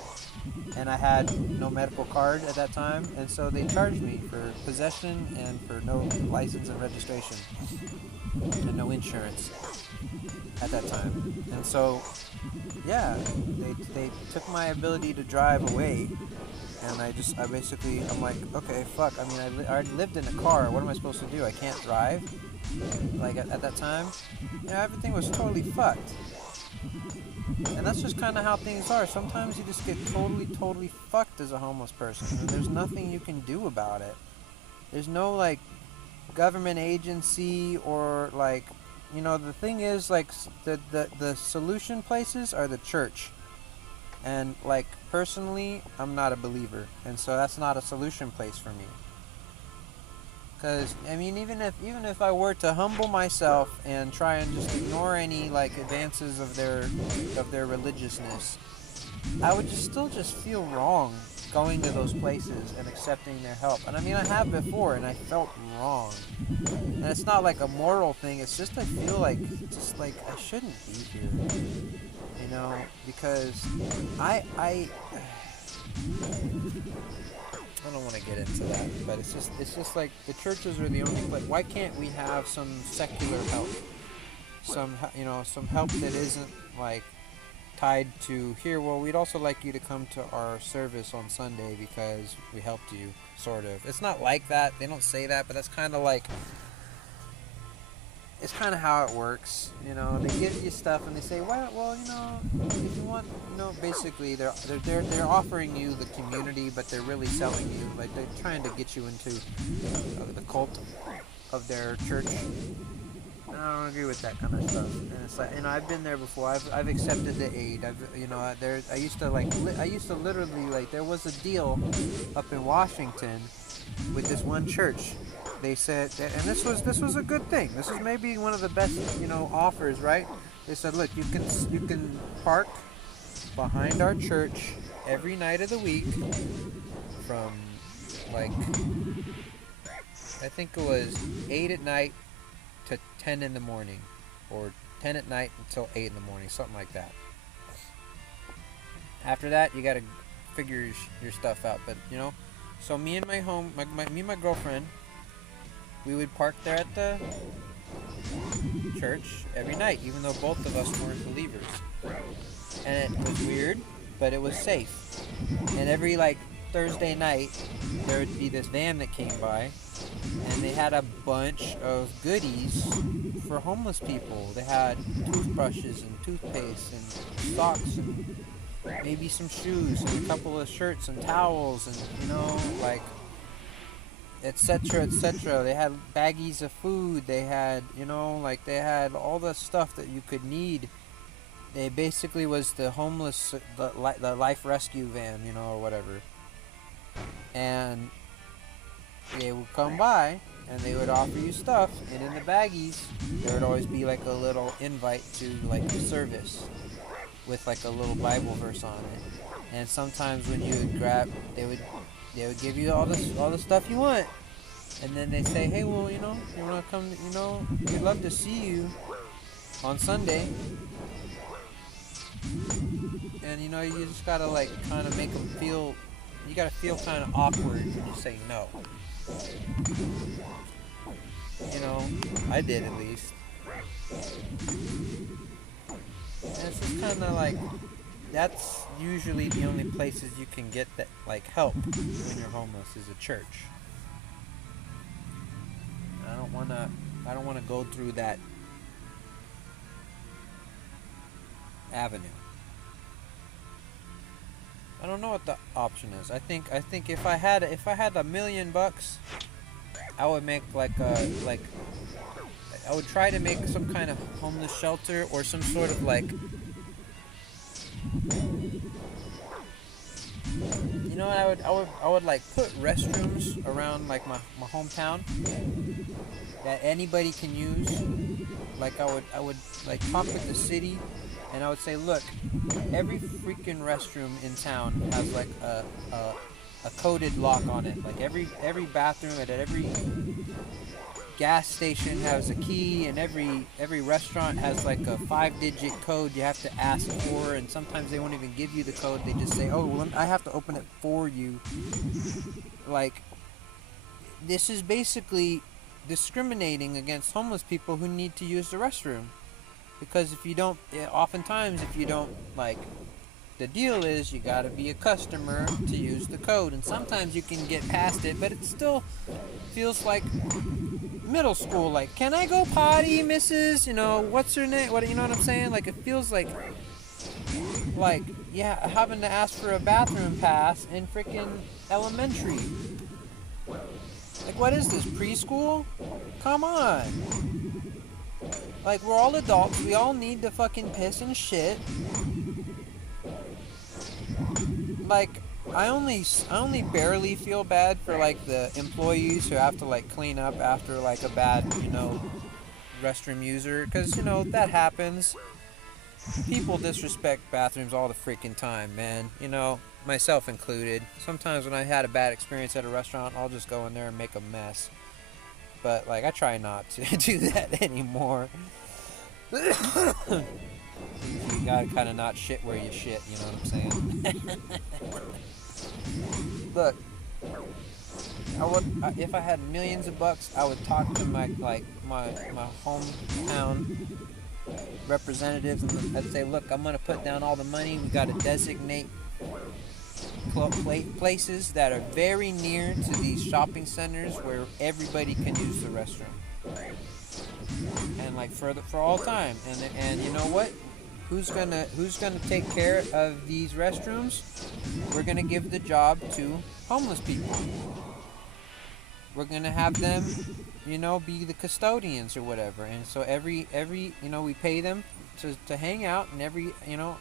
and I had no medical card at that time, and so they charged me for possession and for no license and registration and no insurance at that time. And so yeah, they took my ability to drive away, and I'm like, okay, fuck, I mean I already lived in a car, what am I supposed to do? I can't drive. Like at that time, you know, everything was totally fucked. And that's just kind of how things are. Sometimes you just get totally fucked as a homeless person, and there's nothing you can do about it. There's no like government agency or like, you know, the thing is like the solution places are the church. And like personally, I'm not a believer, and so that's not a solution place for me. Because I mean, even if I were to humble myself and try and just ignore any like advances of their religiousness, I would still feel wrong going to those places and accepting their help. And I mean, I have before, and I felt wrong. And it's not like a moral thing. It's just I feel like I shouldn't be here, you know, because I don't want to get into that, but it's just like the churches are the only place. Why can't we have some secular help? Some help that isn't like tied to here. Well, we'd also like you to come to our service on Sunday because we helped you. Sort of. It's not like that. They don't say that, but that's kind of like. It's kind of how it works, you know. They give you stuff and they say, well, you know, if you want, you know, basically they're offering you the community, but they're really selling you, like they're trying to get you into the cult of their church. And I don't agree with that kind of stuff. And it's like, you know, I've been there before. I've accepted the aid. I used to literally like there was a deal up in Washington with this one church. They said, and this was a good thing. This is maybe one of the best, you know, offers, right? They said, look, you can park behind our church every night of the week from like I think it was 8 at night to 10 in the morning, or 10 at night until 8 in the morning, something like that. After that, you got to figure your stuff out. But you know, so me and my girlfriend. We would park there at the church every night, even though both of us weren't believers. and it was weird, but it was safe. And every like Thursday night, there would be this van that came by, and they had a bunch of goodies for homeless people. They had toothbrushes and toothpaste and socks and maybe some shoes and a couple of shirts and towels and like etc etc. They had baggies of food. They had like they had all the stuff that you could need. They basically was the homeless the life rescue van, or whatever. And they would come by and they would offer you stuff, and in the baggies there would always be like a little invite to like the service with like a little Bible verse on it. And sometimes when you would grab, they would give you all the stuff you want, and then they say, hey, well, you want to come, we'd love to see you on Sunday. And you just gotta like kind of make them feel. You gotta feel kind of awkward when you say no. I did at least. And it's just kind of like, that's usually the only places you can get that like help when you're homeless is a church. I don't wanna go through that avenue. I don't know what the option is. I think if I had $1 million, I would make I would try to make some kind of homeless shelter or some sort of like, I would like put restrooms around like my hometown that anybody can use. Like I would like talk with the city, and I would say, look, every freaking restroom in town has like a coded lock on it. Like every bathroom at every gas station has a key, and every restaurant has like a 5-digit code you have to ask for, and sometimes they won't even give you the code. They just say, oh, well, I have to open it for you. Like, this is basically discriminating against homeless people who need to use the restroom. Because oftentimes if you don't, like, the deal is you gotta be a customer to use the code, and sometimes you can get past it, but it still feels like middle school. Like, can I go potty, Mrs.? What's her name? What I'm saying? Like, it feels like yeah, having to ask for a bathroom pass in freaking elementary. Like, what is this, preschool? Come on. Like, we're all adults. We all need to fucking piss and shit. Like, I only barely feel bad for like the employees who have to like clean up after like a bad restroom user, because that happens. People disrespect bathrooms all the freaking time, man. Myself included. Sometimes when I had a bad experience at a restaurant, I'll just go in there and make a mess. But like, I try not to do that anymore. You gotta kind of not shit where you shit, you know what I'm saying? Look, if I had millions of bucks, I would talk to my hometown representatives, and I'd say, look, I'm gonna put down all the money. We gotta designate places that are very near to these shopping centers where everybody can use the restroom, and like for all time. And you know what? Who's gonna take care of these restrooms? We're gonna give the job to homeless people. We're gonna have them, be the custodians or whatever. And so every we pay them to hang out, and every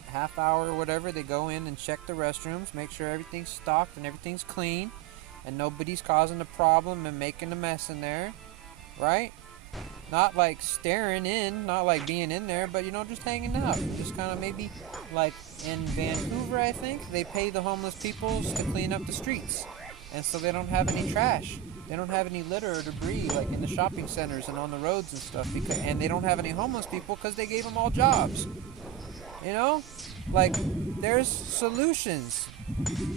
half hour or whatever, they go in and check the restrooms, make sure everything's stocked and everything's clean, and nobody's causing a problem and making a mess in there, right? Not like staring in, not like being in there, but just hanging out. Just kind of maybe like in Vancouver, I think they pay the homeless people to clean up the streets, and so they don't have any trash. They don't have any litter or debris like in the shopping centers and on the roads and stuff, and they don't have any homeless people because they gave them all jobs. Like, there's solutions.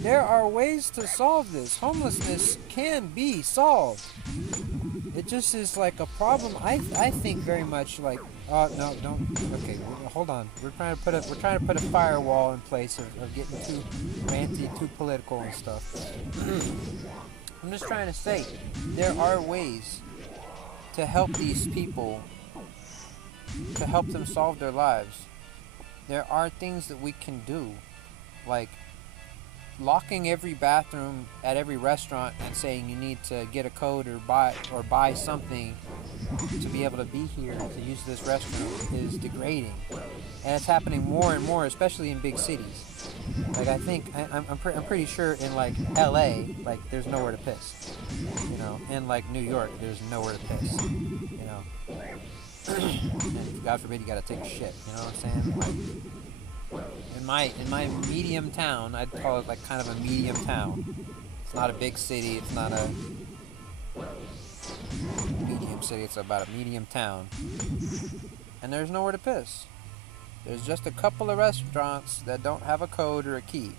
There are ways to solve this. Homelessness can be solved. It just is like a problem, I think, very much like No, don't. Okay, hold on. We're trying to put a firewall in place of getting too ranty, too political and stuff. I'm just trying to say there are ways to help these people, to help them solve their lives. There are things that we can do, like locking every bathroom at every restaurant and saying you need to get a code or buy something to be able to be here to use this restroom is degrading, and it's happening more and more, especially in big cities. Like I think I'm pretty sure in like L.A. like there's nowhere to piss, in like New York there's nowhere to piss, and God forbid you got to take a shit. You know what I'm saying? Like, in my medium town, I'd call it like kind of a medium town. It's not a big city. It's not a medium city. It's about a medium town. And there's nowhere to piss. There's just a couple of restaurants that don't have a code or a key.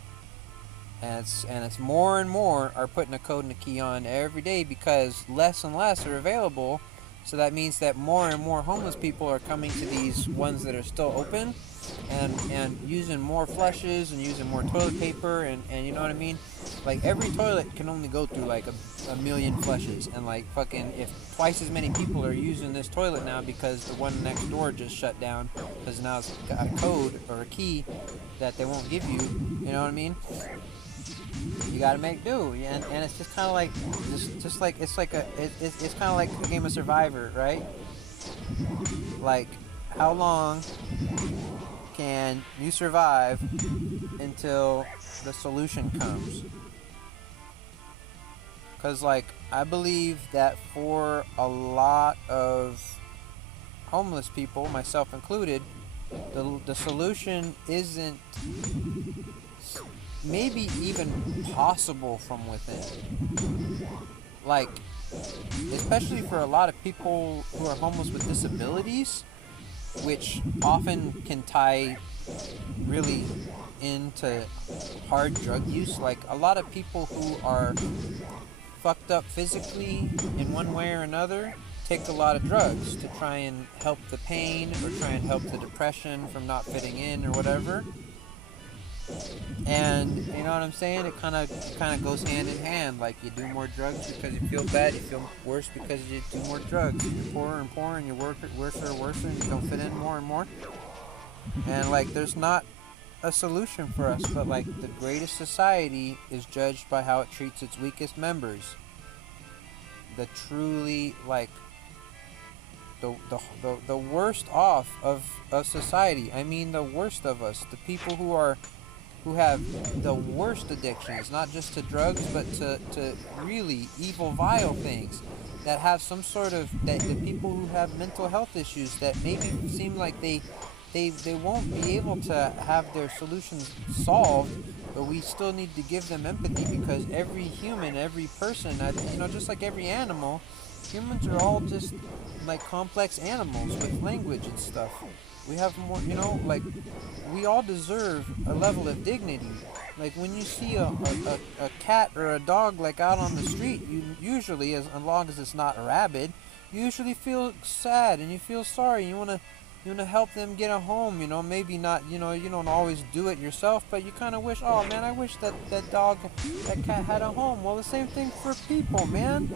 And it's more and more are putting a code and a key on every day because less and less are available. So that means that more and more homeless people are coming to these ones that are still open and using more flushes and using more toilet paper and you know what I mean? Like every toilet can only go through like a million flushes, and like fucking if twice as many people are using this toilet now because the one next door just shut down because now it's got a code or a key that they won't give you, you know what I mean? You gotta make do, and it's just kind of like, just like it's kind of like a game of Survivor, right? Like, how long can you survive until the solution comes? Because like I believe that for a lot of homeless people, myself included, the solution isn't maybe even possible from within. Like, especially for a lot of people who are homeless with disabilities, which often can tie really into hard drug use. Like, a lot of people who are fucked up physically in one way or another take a lot of drugs to try and help the pain or try and help the depression from not fitting in or whatever. And you know what I'm saying? It kind of goes hand in hand. Like, you do more drugs because you feel bad. You feel worse because you do more drugs. You're poorer and poorer, and you work worse and worse, and you don't fit in more and more. And like, there's not a solution for us. But like, the greatest society is judged by how it treats its weakest members. The truly like the worst off of society. I mean, the worst of us. The people who have the worst addictions, not just to drugs, but to really evil, vile things that have some sort of, that the people who have mental health issues that maybe seem like they won't be able to have their solutions solved, but we still need to give them empathy because every human, every person, just like every animal, humans are all just like complex animals with language and stuff. We have more, like, we all deserve a level of dignity. Like, when you see a cat or a dog, like, out on the street, you usually, as long as it's not rabid, you usually feel sad and you feel sorry. You want to help them get a home, maybe not, you don't always do it yourself, but you kind of wish, oh, man, I wish that dog, that cat had a home. Well, the same thing for people, man.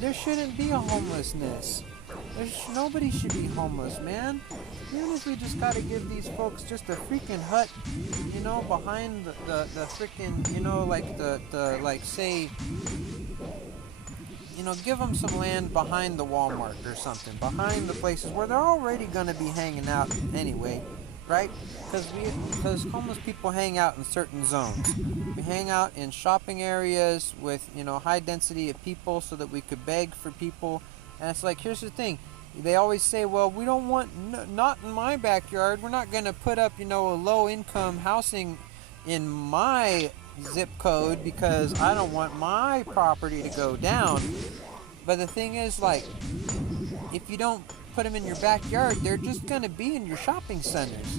There shouldn't be a homelessness. Nobody should be homeless, man. Even if we just gotta give these folks just a freaking hut, behind the freaking, like say, give them some land behind the Walmart or something, behind the places where they're already gonna be hanging out anyway, right? Because homeless people hang out in certain zones. We hang out in shopping areas with, high density of people so that we could beg for people. And it's like, here's the thing. They always say, well, we don't want, not in my backyard. We're not going to put up, a low-income housing in my zip code because I don't want my property to go down. But the thing is, like, if you don't put them in your backyard, they're just going to be in your shopping centers.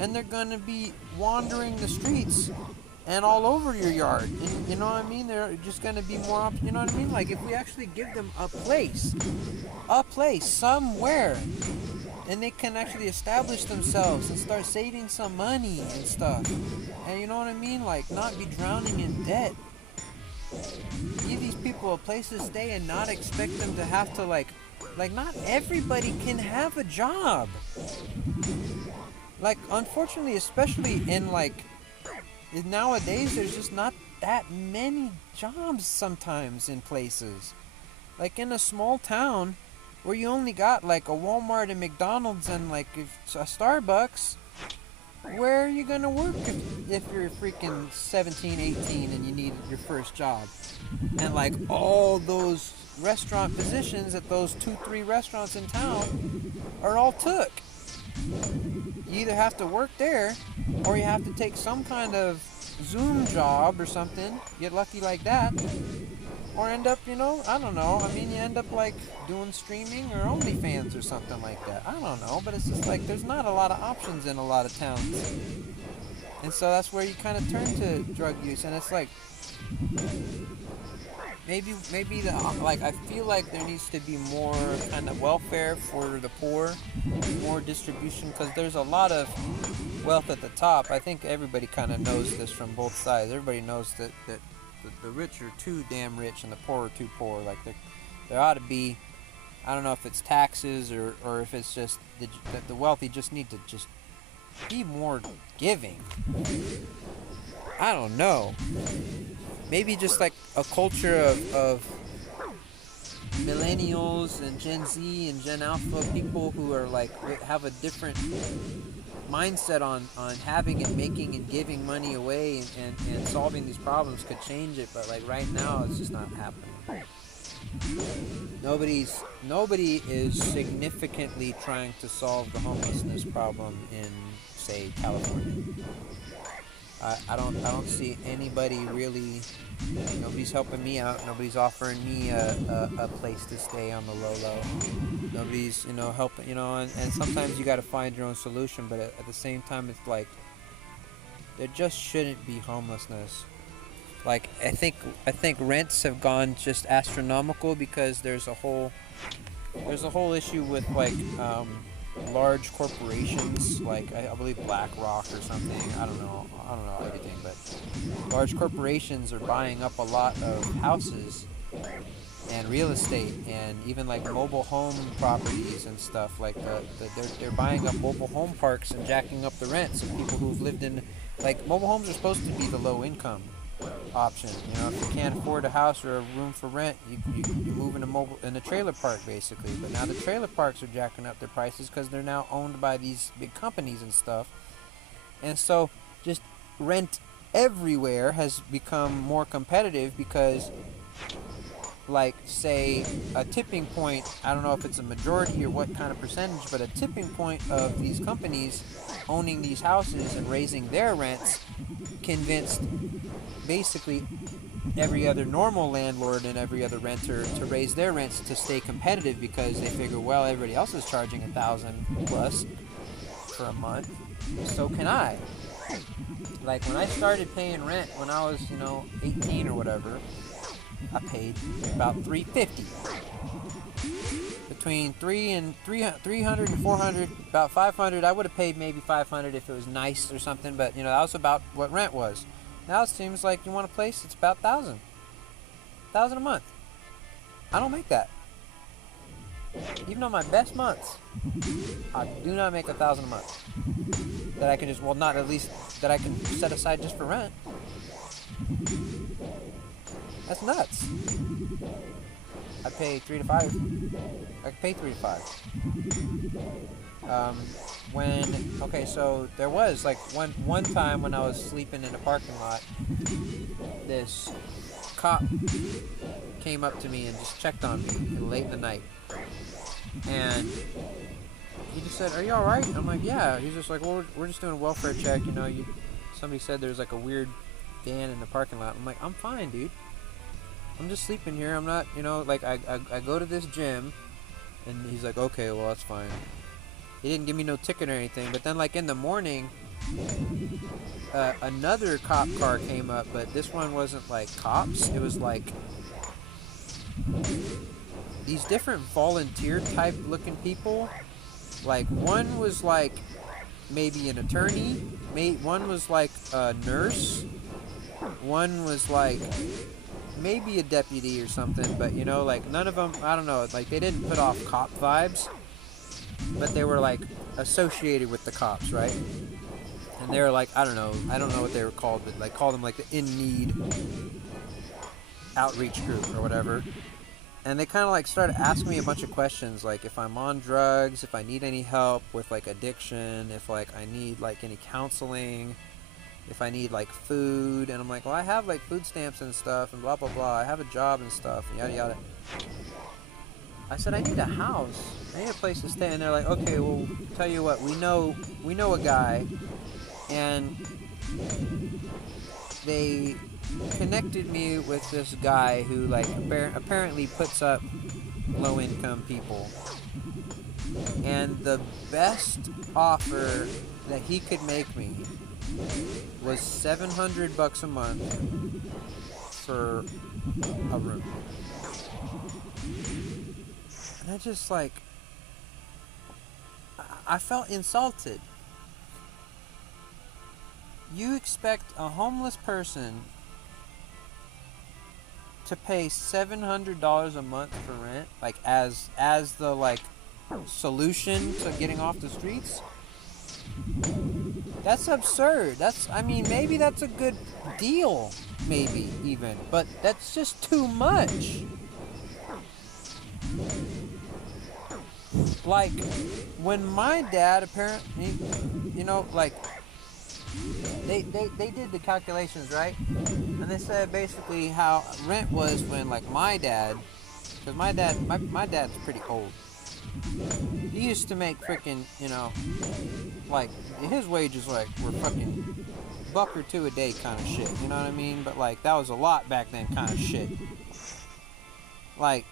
And they're going to be wandering the streets and all over your yard. And, you know what I mean? They're just going to be more, you know what I mean? Like, if we actually give them a place somewhere and they can actually establish themselves and start saving some money and stuff. And you know what I mean? Like, not be drowning in debt. Give these people a place to stay and not expect them to have to like not everybody can have a job. Like, unfortunately, especially in like nowadays, there's just not that many jobs sometimes in places. Like in a small town where you only got like a Walmart and McDonald's and like a Starbucks, where are you gonna work if you're freaking 17, 18 and you need your first job? And like all those restaurant positions at those 2-3 restaurants in town are all took. You either have to work there or you have to take some kind of Zoom job or something, get lucky like that, or end up, you don't know, I mean, you end up like doing streaming or OnlyFans or something like that. I don't know, but it's just like there's not a lot of options in a lot of towns. And so that's where you kind of turn to drug use, and it's like maybe I feel like there needs to be more kind of welfare for the poor, more distribution, because there's a lot of wealth at the top. I think everybody kind of knows this from both sides. Everybody knows that the rich are too damn rich and the poor are too poor. Like there ought to be, I don't know if it's taxes or if it's just that the wealthy just need to just be more giving. I don't know. Maybe just like a culture of millennials and Gen Z and Gen Alpha people who are like have a different mindset on having and making and giving money away and solving these problems could change it, but like right now it's just not happening. Nobody is significantly trying to solve the homelessness problem in, say, California. I don't see anybody really. Nobody's helping me out. Nobody's offering me a place to stay on the low. Nobody's helping. And sometimes you got to find your own solution. But at the same time, it's like there just shouldn't be homelessness. Like I think rents have gone just astronomical because there's a whole issue with like large corporations, like I believe BlackRock or something. I don't know everything, but large corporations are buying up a lot of houses and real estate and even like mobile home properties and stuff like they're buying up mobile home parks and jacking up the rents of people who've lived in, like, mobile homes are supposed to be the low income option. If you can't afford a house or a room for rent, you move in a trailer park basically. But now the trailer parks are jacking up their prices because they're now owned by these big companies and stuff. And so just rent everywhere has become more competitive because, like, say, a tipping point, I don't know if it's a majority or what kind of percentage, but a tipping point of these companies owning these houses and raising their rents convinced basically every other normal landlord and every other renter to raise their rents to stay competitive because they figure, well, everybody else is charging $1,000 plus for a month, so can I. Like, when I started paying rent when I was 18 or whatever, I paid about $350. Between 300 and 400, about 500. I would have paid maybe 500 if it was nice or something, but that was about what rent was. Now it seems like you want a place, it's about $1,000 a month. I don't make that. Even on my best months, I do not make $1,000 a month. That I can just, well, not at least that I can set aside just for rent. That's nuts. I pay 3 to 5. I can pay 3 to 5. So there was like one time when I was sleeping in a parking lot, this cop came up to me and just checked on me late in the night, and he just said, "Are you all right?" I'm like, "Yeah." He's just like, "Well, we're just doing a welfare check. Somebody said there's like a weird van in the parking lot." I'm like, "I'm fine, dude. I'm just sleeping here. I'm not, I go to this gym." And he's like, "Okay, well, that's fine." He didn't give me no ticket or anything. But then, like, in the morning, another cop car came up, but this one wasn't like cops. It was like these different volunteer type looking people Like, one was like maybe an attorney, one was like a nurse, one was like maybe a deputy or something, but you know, like none of them, I don't know, like they didn't put off cop vibes, but they were like associated with the cops, right? And they were like, I don't know what they were called, but like called them like the in need outreach group or whatever. And they kind of like started asking me a bunch of questions, like if I'm on drugs, if I need any help with like addiction, if like I need like any counseling, if I need like food. And I'm like, well, I have like food stamps and stuff and blah blah blah, I have a job and stuff and yada yada. I said, I need a house, I need a place to stay. And they're like, okay, well, tell you what, we know a guy. And they connected me with this guy who like apparently puts up low income people, and the best offer that he could make me was $700 a month for a room. And I just like, I felt insulted. You expect a homeless person to pay $700 a month for rent, like as the like solution to getting off the streets? That's absurd. I mean, maybe that's a good deal, maybe even, but that's just too much. Like, when my dad apparently, you know, like, they did the calculations, right? And they said basically how rent was when like my dad, because my dad's pretty old. He used to make freaking, you know, like his wages like were fucking $1 or $2 a day kind of shit. You know what I mean? But like that was a lot back then kind of shit. Like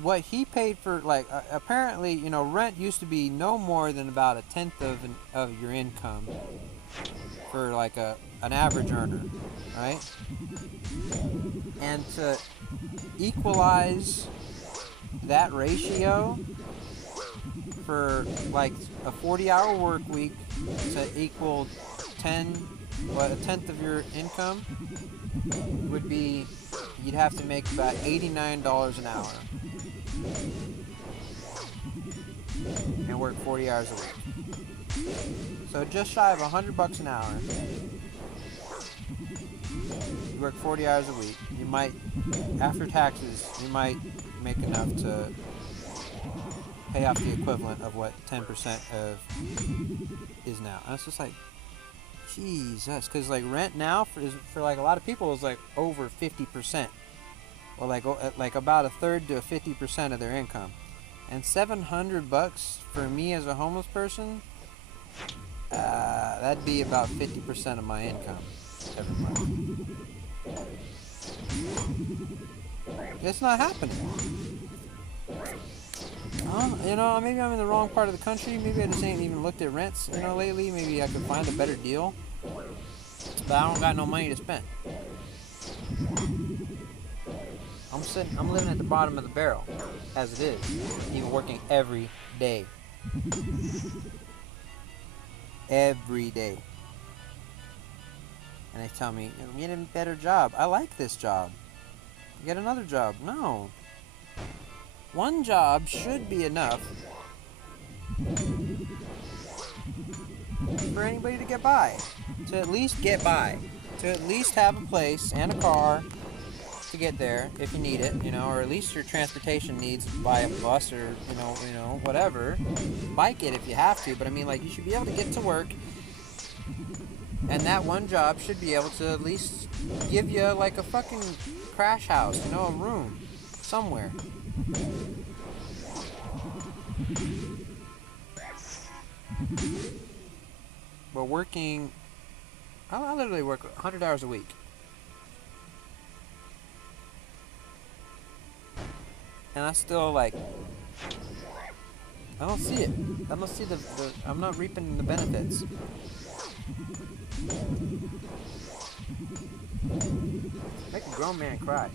what he paid for, like apparently, you know, rent used to be no more than about 1/10 of your income for like an average earner, right? And to equalize that ratio for like a 40-hour work week to equal 1/10 of your income would be, you'd have to make about $89 an hour and work 40 hours a week. So just shy of $100 an hour. You work 40 hours a week. You might, after taxes, you might make enough to pay off the equivalent of what 10% of is now. And it's just like, Jesus, because like rent now for like a lot of people is like over 50%, or like about 1/3 to 50% of their income. And $700 for me as a homeless person, that'd be about 50% of my income every month. It's not happening. You know, maybe I'm in the wrong part of the country. Maybe I just ain't even looked at rents, you know, lately. Maybe I could find a better deal. But I don't got no money to spend. I'm living at the bottom of the barrel, as it is. Even working every day. Every day. And they tell me, get a better job. I like this job. Get another job. No. One job should be enough for anybody to get by. To at least get by. To at least have a place and a car to get there if you need it, you know, or at least your transportation needs, buy a bus or, you know, whatever. Bike it if you have to, but I mean, like, you should be able to get to work, and that one job should be able to at least give you like a fucking crash house, you know, a room somewhere. But working, I literally work 100 hours a week. And I still, like, I don't see it. I don't see I'm not reaping the benefits. Make a grown man cry.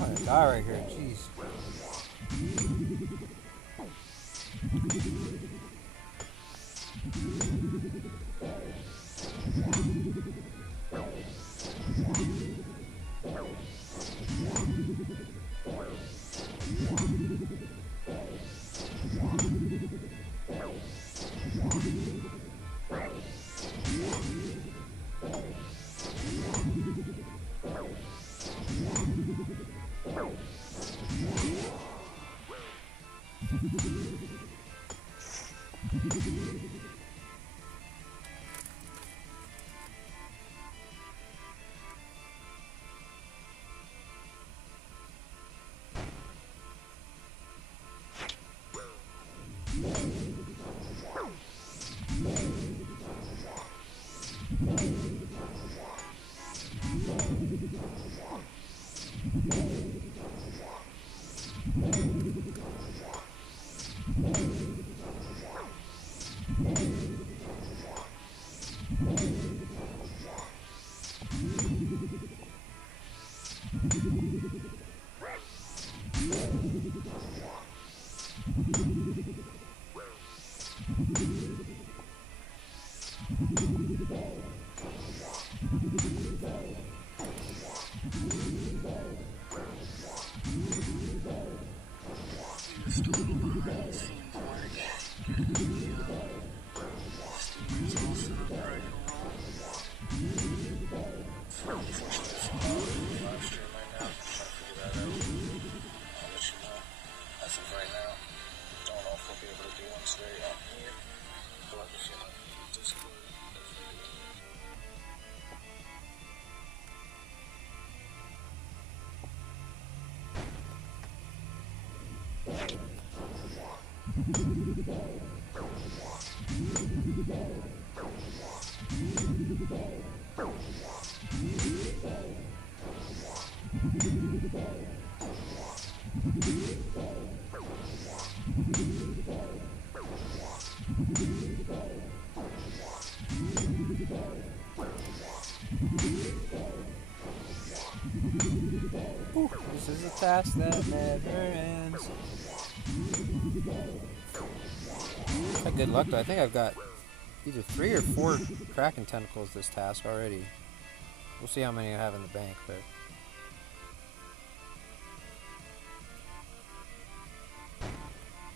I'm gonna die right here, jeez. Ooh, this is a task that never ends. Had good luck though. I think I've got either 3 or 4 Kraken tentacles this task already. We'll see how many I have in the bank, but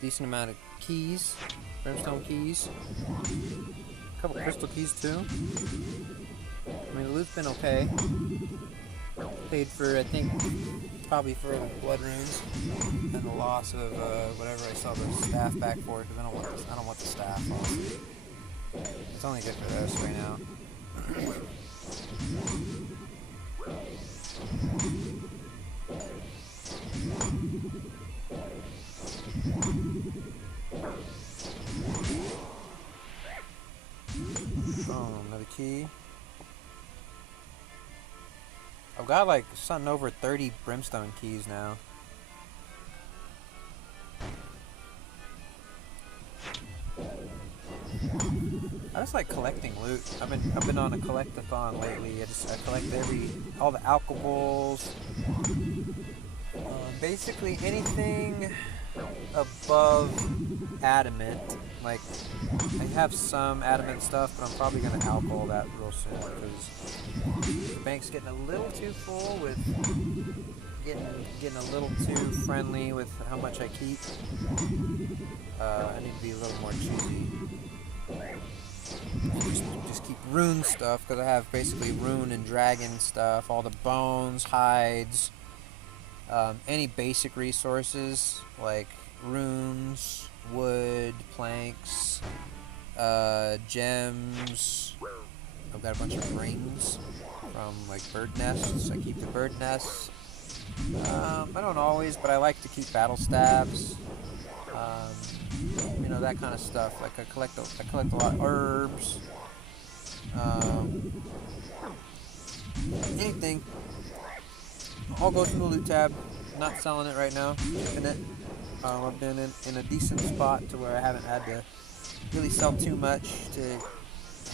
decent amount of keys, brimstone keys, a couple crystal keys too. I mean, the loot's been okay. Paid for, I think, probably for the blood runes and the loss of whatever I sell the staff back for, because I don't want the staff. Honestly. It's only good for this right now. Oh, another key. I've got like something over 30 brimstone keys now. I just like collecting loot. I've been on a collectathon lately. I collect all the alcohols. Basically anything above adamant. Like, I have some adamant stuff, but I'm probably going to alcohol that real soon because the bank's getting a little too full with getting a little too friendly with how much I keep. I need to be a little more choosy. Just keep rune stuff because I have basically rune and dragon stuff, all the bones, hides, any basic resources like runes, wood, planks, gems. I've got a bunch of rings from like bird nests. I keep the bird nests. I don't always, but I like to keep battle staves. You know, that kind of stuff. Like I collect a lot of herbs. Anything. All goes in the loot tab. Not selling it right now. Keeping it. I've been in a decent spot to where I haven't had to really sell too much to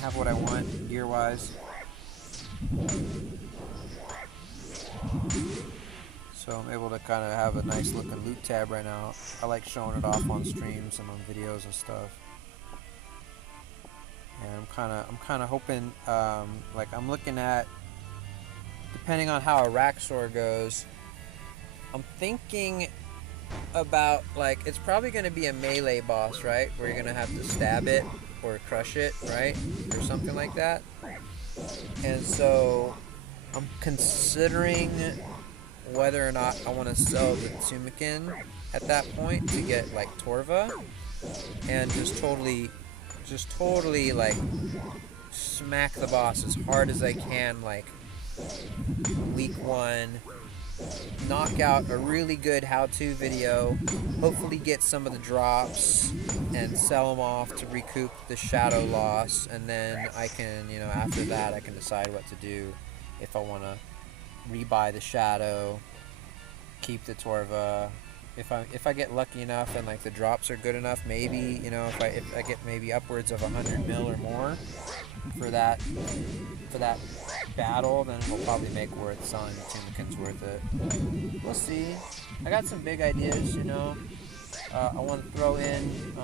have what I want gear-wise. So I'm able to kind of have a nice looking loot tab right now. I like showing it off on streams and on videos and stuff. And I'm kind of hoping, like I'm looking at, depending on how a Raxor goes, I'm thinking about, like, it's probably going to be a melee boss, right? Where you're going to have to stab it or crush it, right? Or something like that. And so I'm considering whether or not I want to sell the Tsumikin at that point to get like Torva and just totally like smack the boss as hard as I can, like week 1, knock out a really good how-to video, hopefully get some of the drops and sell them off to recoup the shadow loss, and then I can, you know, after that I can decide what to do. If I want to rebuy the shadow, keep the Torva. If I get lucky enough and like the drops are good enough, maybe, you know, if I get maybe upwards of 100 mil or more for that battle, then it'll probably make worth selling the Tsumikin's worth it. We'll see. I got some big ideas, you know. I want to throw in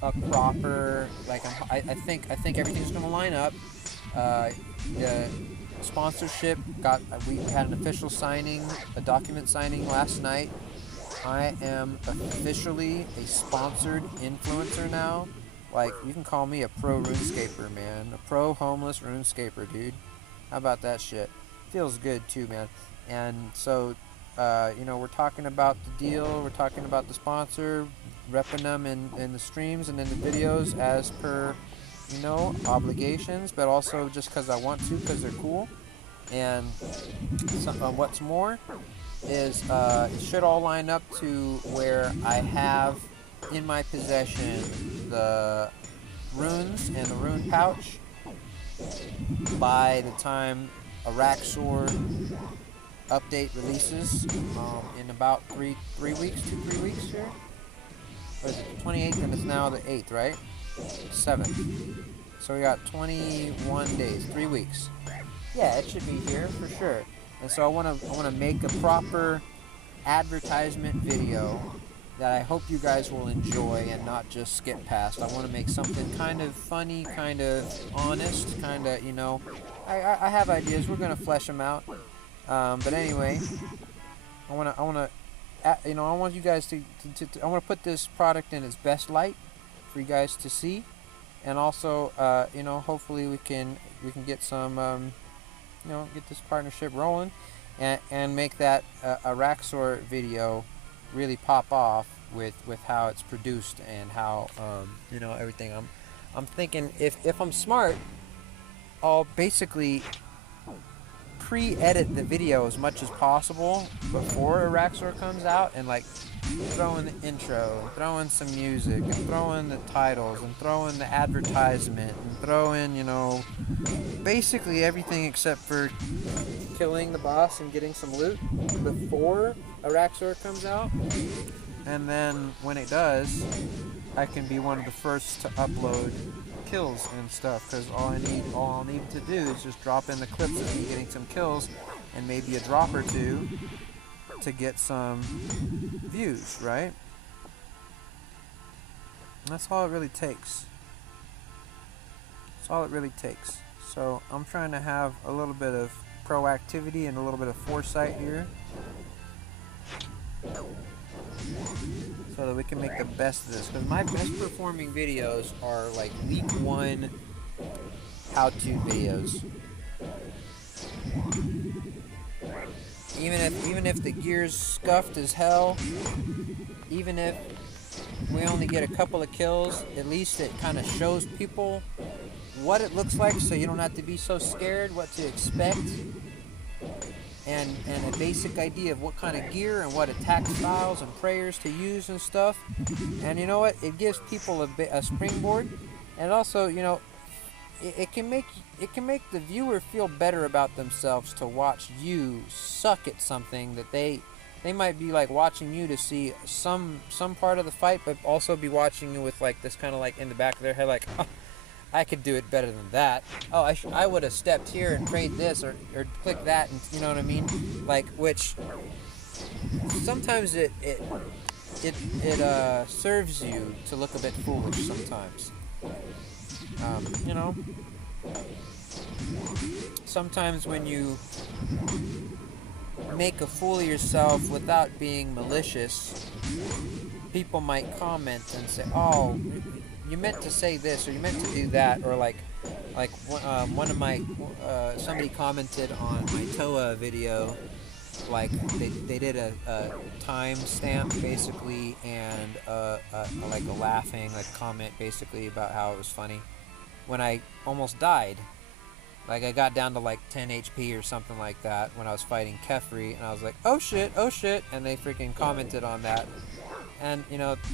a proper, like, I think everything's gonna line up. The sponsorship we had an official signing, a document signing last night. I am officially a sponsored influencer now. Like, you can call me a pro RuneScaper, man. A pro homeless RuneScaper, dude. How about that shit? Feels good too, man. And so, you know, we're talking about the deal, we're talking about the sponsor, repping them in the streams and in the videos as per, you know, obligations, but also just because I want to, because they're cool. And what's more is it should all line up to where I have in my possession the runes and the rune pouch by the time a Raxor update releases in about 3 weeks, 2-3 weeks here. Or is it the 28th, and it's now the 8th, right? 7th. So we got 21 days, 3 weeks. Yeah, it should be here for sure. And so I want to make a proper advertisement video that I hope you guys will enjoy and not just skip past. I want to make something kind of funny, kind of honest, kind of, you know, I have ideas. We're gonna flesh them out. But anyway, I want you guys to I want to put this product in its best light for you guys to see, and also, you know, hopefully we can we can get some, get this partnership rolling, and make that a Raxor video really pop off with how it's produced and how everything. I'm thinking if I'm smart, I'll basically pre-edit the video as much as possible before a Raxor comes out, and like throw in the intro, and throw in some music, and throw in the titles, and throw in the advertisement, and throw in, basically everything except for killing the boss and getting some loot before a Raxor comes out. And then when it does, I can be one of the first to upload kills and stuff, because all I'll need to do is just drop in the clips of me getting some kills and maybe a drop or two to get some views, right? And that's all it really takes. That's all it really takes. So I'm trying to have a little bit of proactivity and a little bit of foresight here, so that we can make the best of this. Because my best performing videos are like week 1 how-to videos. Even if the gear's scuffed as hell, even if we only get a couple of kills, at least it kind of shows people what it looks like, so you don't have to be so scared what to expect, and a basic idea of what kind of gear and what attack styles and prayers to use and stuff. And you know what? It gives people a springboard, and also, it can make the viewer feel better about themselves to watch you suck at something that they might be like watching you to see some part of the fight, but also be watching you with like this kind of like in the back of their head, like, oh, I could do it better than that. Oh, I would have stepped here and prayed this or clicked that, and you know what I mean? Like, which sometimes it serves you to look a bit foolish sometimes. Sometimes when you make a fool of yourself without being malicious, people might comment and say, oh, you meant to say this, or you meant to do that, or like one of my somebody commented on my Toa video, like they did a time stamp basically, and like a laughing like comment basically about how it was funny when I almost died. Like I got down to like 10 HP or something like that when I was fighting Kefri, and I was like, oh shit, and they freaking commented on that. And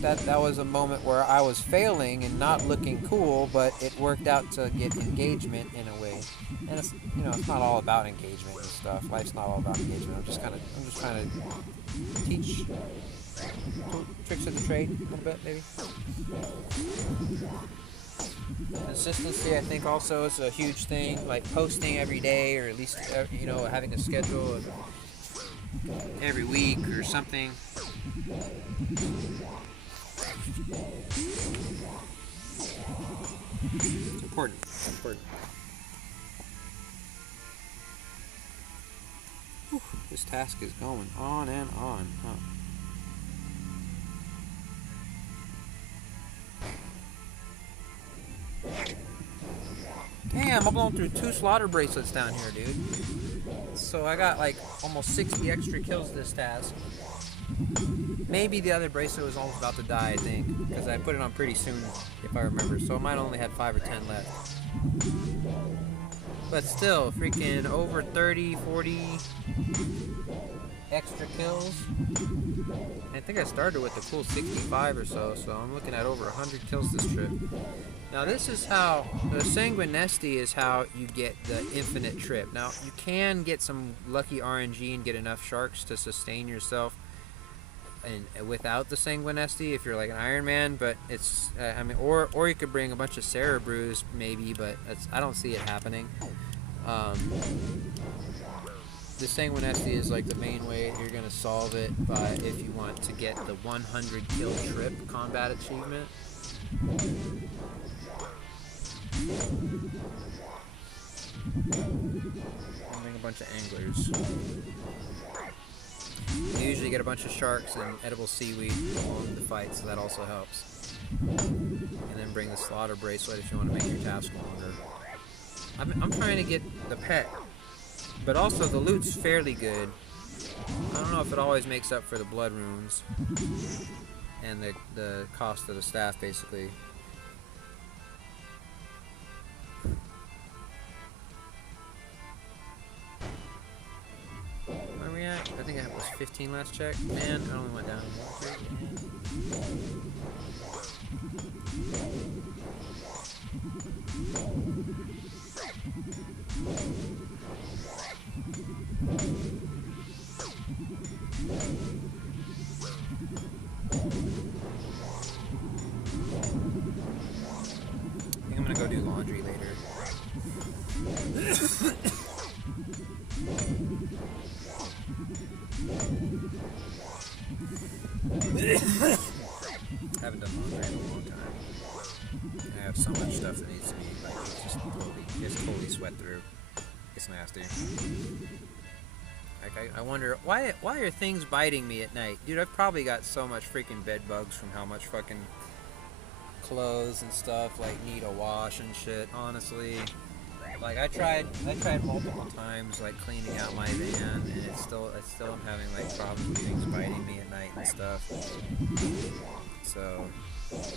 that was a moment where I was failing and not looking cool, but it worked out to get engagement in a way. And it's it's not all about engagement and stuff. Life's not all about engagement. I'm just trying to teach tricks of the trade a little bit, maybe. Consistency, I think, also is a huge thing. Like posting every day, or at least having a schedule of every week or something. Important. Whew, this task is going on and on, huh? Damn, I'm blowing through 2 slaughter bracelets down here, dude. So I got like almost 60 extra kills this task. Maybe the other bracelet was almost about to die, I think, because I put it on pretty soon, if I remember. So it might only had 5 or 10 left. But still, freaking over 30, 40 extra kills. I think I started with a cool 65 or so I'm looking at over 100 kills this trip. Now this is how, the Sanguinesti is how you get the infinite trip. Now you can get some lucky RNG and get enough sharks to sustain yourself and without the Sanguinesti if you're like an Iron Man, but it's, or you could bring a bunch of Cerebrus maybe, but I don't see it happening. The Sanguinesti is like the main way you're going to solve it, by if you want to get the 100 kill trip combat achievement. And bring a bunch of anglers. You usually get a bunch of sharks and edible seaweed along the fight, so that also helps. And then bring the slaughter bracelet if you want to make your task longer. I'm trying to get the pet, but also the loot's fairly good. I don't know if it always makes up for the blood runes and the cost of the staff, basically. Where are we at? I think I was 15 last check. Man, I only went down. I think I'm gonna go do laundry later. I haven't done laundry in a long time. I have so much stuff that needs to be like it's totally sweat through. It's nasty. Like I wonder why are things biting me at night, dude? I've probably got so much freaking bed bugs from how much fucking clothes and stuff like need a wash and shit. Honestly, like I tried multiple times like cleaning out my van, and it's still I'm having like problems with things biting me at night and stuff. So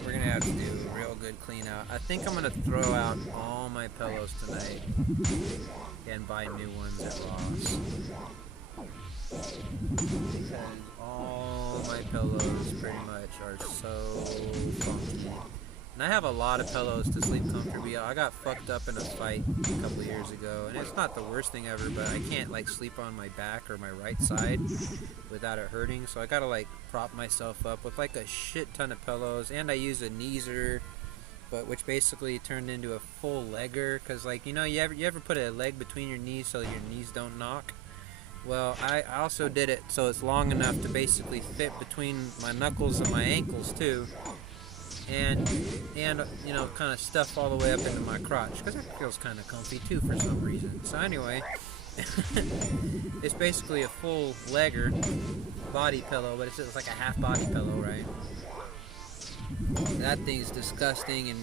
we're gonna have to do a real good clean out. I think I'm gonna throw out all my pillows tonight and buy new ones at Ross. Because all my pillows pretty much are so funky. And I have a lot of pillows to sleep comfortably. I got fucked up in a fight a couple of years ago, and it's not the worst thing ever, but I can't like sleep on my back or my right side without it hurting, so I gotta like prop myself up with like a shit ton of pillows, and I use a kneeser, but which basically turned into a full legger, because like, you know, you ever put a leg between your knees so your knees don't knock? Well, I also did it so it's long enough to basically fit between my knuckles and my ankles too, and you know, kind of stuff all the way up into my crotch, because that feels kind of comfy too for some reason. So anyway, it's basically a full legger body pillow, but it's like a half body pillow, right? That thing's disgusting, and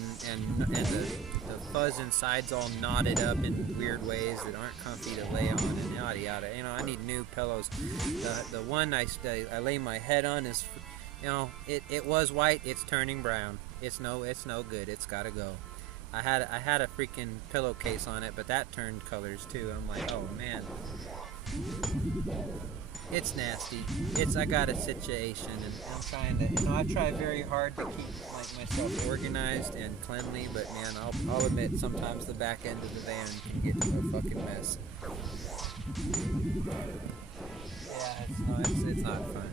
the fuzz inside's all knotted up in weird ways that aren't comfy to lay on, and yada yada. You know, I need new pillows. The one I lay my head on is, you know, it was white. It's turning brown. It's no good. It's gotta go. I had a freaking pillowcase on it, but that turned colors too. I'm like, oh man, it's nasty. I got a situation, and I'm trying to, you know, I try very hard to keep like myself organized and cleanly, but man, I'll admit sometimes the back end of the van can get to a fucking mess. Yeah, it's not fun.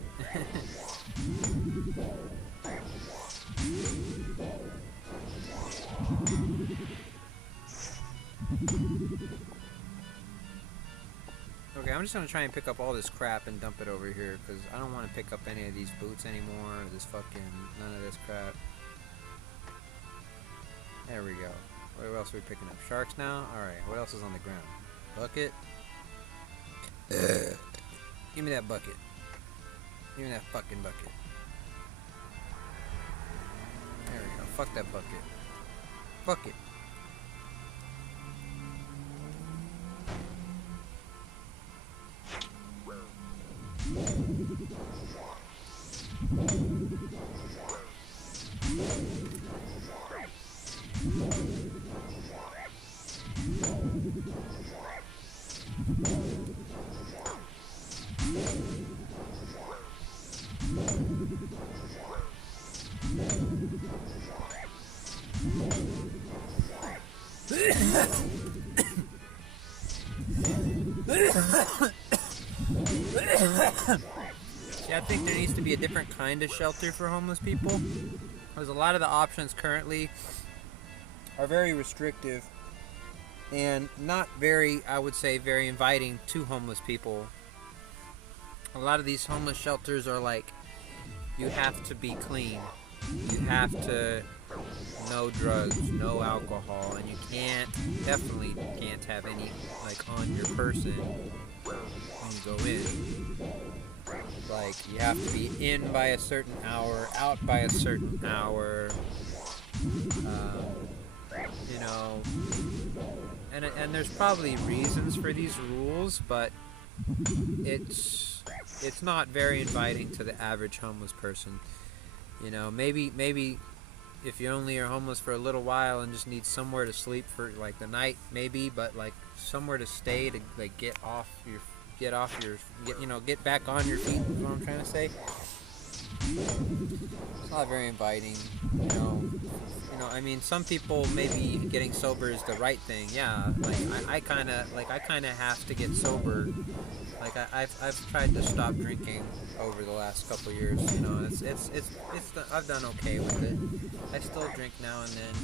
Okay, I'm just gonna try and pick up all this crap and dump it over here, because I don't want to pick up any of these boots anymore, or this fucking, none of this crap. There we go. What else are we picking up? Sharks now? Alright, what else is on the ground? Bucket? Give me that bucket. Give me that fucking bucket. There we go. Fuck that bucket. Fuck it. See, I think there needs to be a different kind of shelter for homeless people, because a lot of the options currently are very restrictive and not very, I would say, very inviting to homeless people. A lot of these homeless shelters are like, you have to be clean, you have to no drugs, no alcohol, and you definitely can't have any like on your person when you go in. Like, you have to be in by a certain hour, out by a certain hour, you know, and and there's probably reasons for these rules, but it's not very inviting to the average homeless person. You know, maybe if you only are homeless for a little while and just need somewhere to sleep for like the night, maybe, but like somewhere to stay to like get back on your feet is what I'm trying to say. It's not very inviting, I mean, some people maybe getting sober is the right thing. Yeah, like I kind of have to get sober. Like I've tried to stop drinking over the last couple years. You know, I've done okay with it. I still drink now and then,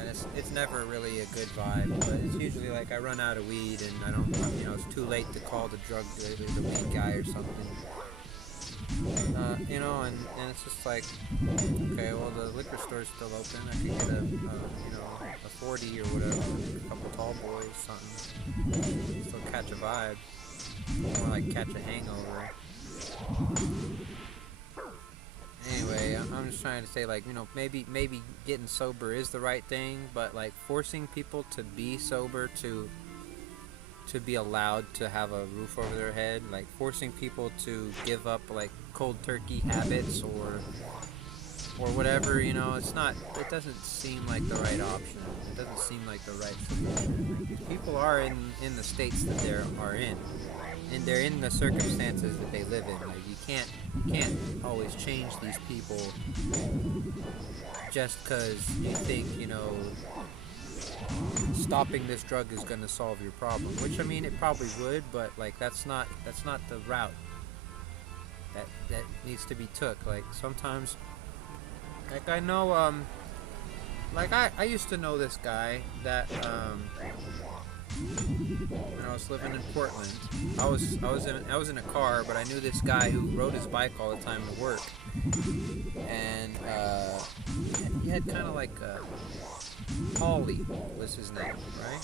and it's never really a good vibe. But it's usually like I run out of weed and I don't, it's too late to call the weed guy or something. And it's just like, okay, well, the liquor store's still open. I could get a 40 or whatever, a couple tall boys, something. Still catch a vibe. More like catch a hangover. Anyway, I'm just trying to say, like, maybe getting sober is the right thing, but like forcing people to be sober to be allowed to have a roof over their head, like forcing people to give up like cold turkey habits or whatever, it doesn't seem like the right option. It doesn't seem like the right solution. People are in the states that they are in, and they're in the circumstances that they live in. Like you can't always change these people just because you think, stopping this drug is going to solve your problem, which I mean it probably would, but like that's not the route that needs to be took. Like sometimes, like I know, like I used to know this guy that when I was living in Portland. I was in a car, but I knew this guy who rode his bike all the time to work, and he had kind of like Paulie was his name, right?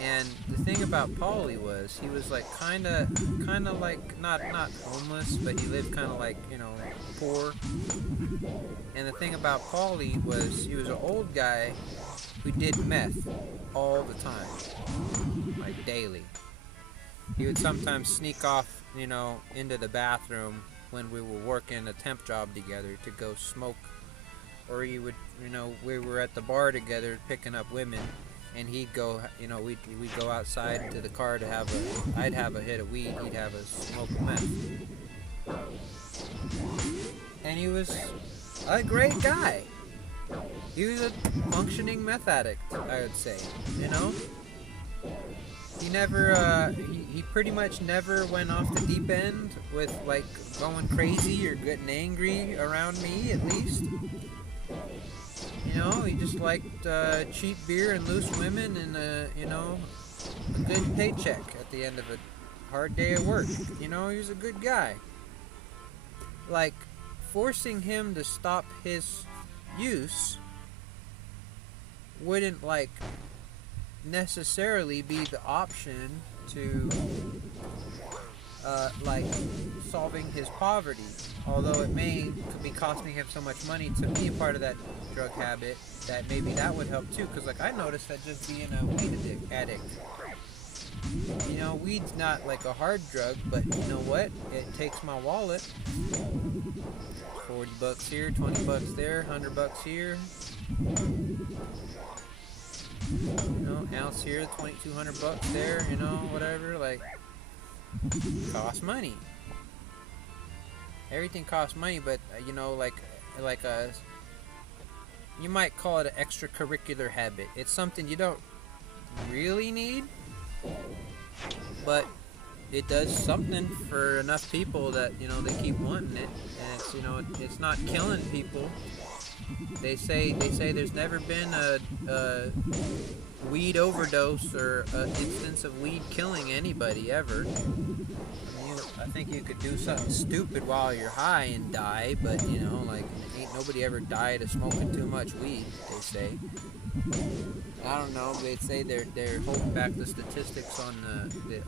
And the thing about Paulie was he was like kind of like not homeless, but he lived kind of like poor. And the thing about Paulie was he was an old guy who did meth all the time, like daily. He would sometimes sneak off, into the bathroom when we were working a temp job together to go smoke. Or he would, we were at the bar together picking up women, and he'd go, we'd go outside to the car to I'd have a hit of weed, he'd have a smoke of meth. And he was a great guy. He was a functioning meth addict, I would say, He never, he pretty much never went off the deep end with, like, going crazy or getting angry around me, at least. He just liked cheap beer and loose women and, a good paycheck at the end of a hard day at work. He was a good guy. Like, forcing him to stop his use wouldn't, like, necessarily be the option to, like, solving his poverty. Although it may be costing him so much money to be a part of that drug habit that maybe that would help too. Because, like, I noticed that just being a weed addict, weed's not like a hard drug, but you know what? It takes my wallet. $40 here, $20 there, $100 here. Ounce here, $2,200 there. Whatever. Like, costs money. Everything costs money, but you might call it an extracurricular habit. It's something you don't really need, but it does something for enough people that they keep wanting it, and it's not killing people. They say there's never been a weed overdose or an instance of weed killing anybody ever. I think you could do something stupid while you're high and die, but like ain't nobody ever died of smoking too much weed. They say. I don't know. They say they're holding back the statistics on the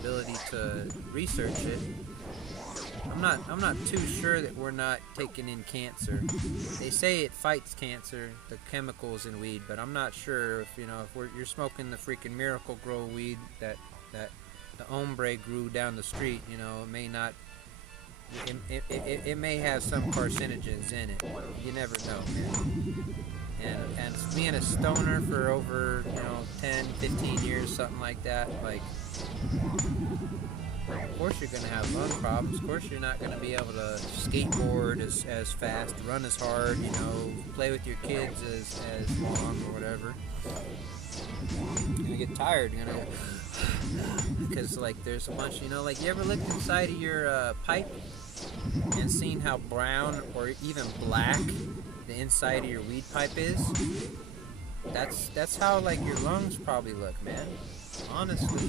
ability to research it. I'm not too sure that we're not taking in cancer. They say it fights cancer, the chemicals in weed, but I'm not sure if you're smoking the freaking Miracle Grow weed that the hombre grew down the street. It may not. It may have some carcinogens in it. You never know, man. And being a stoner for over 10, 15 years, something like that, like. Of course you're going to have lung problems. Of course you're not going to be able to skateboard as fast, run as hard, play with your kids as long or whatever. You're going to get tired. You're going to... Because, like, there's a bunch, like, you ever looked inside of your pipe and seen how brown or even black the inside of your weed pipe is? That's how, like, your lungs probably look, man. Honestly,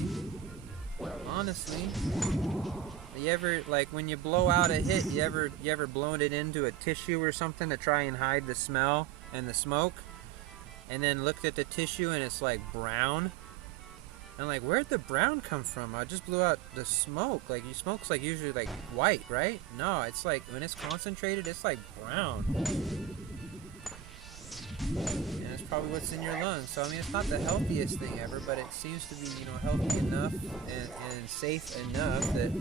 you ever, like, when you blow out a hit, you ever blown it into a tissue or something to try and hide the smell and the smoke, and then looked at the tissue and it's like brown, and like, where'd the brown come from? I just blew out the smoke. Like, smoke's like usually like white, right? No, it's like when it's concentrated, it's like brown. And it's probably what's in your lungs. So I mean, it's not the healthiest thing ever, but it seems to be healthy enough and safe enough that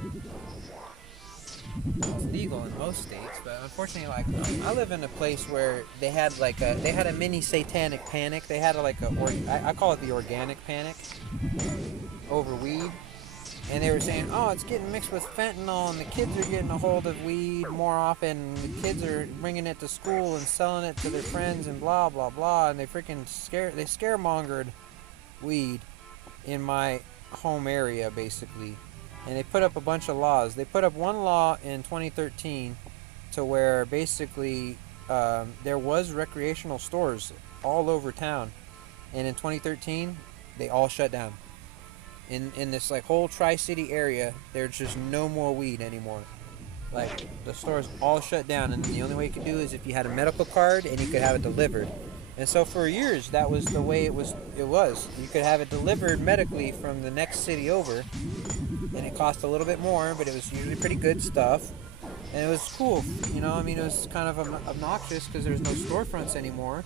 it's legal in most states. But unfortunately, like, I live in a place where they had a mini satanic panic. They had I call it the organic panic over weed. And they were saying, oh, it's getting mixed with fentanyl, and the kids are getting a hold of weed more often. The kids are bringing it to school and selling it to their friends and blah, blah, blah. And they scaremongered weed in my home area, basically. And they put up a bunch of laws. They put up one law in 2013 to where basically there was recreational stores all over town. And in 2013, they all shut down. In this like whole Tri-City area, there's just no more weed anymore. Like, the stores all shut down, and the only way you could do is if you had a medical card and you could have it delivered. And so for years, that was the way it was. You could have it delivered medically from the next city over, and it cost a little bit more, but it was usually pretty good stuff, and it was cool. I mean, it was kind of obnoxious because there's no storefronts anymore.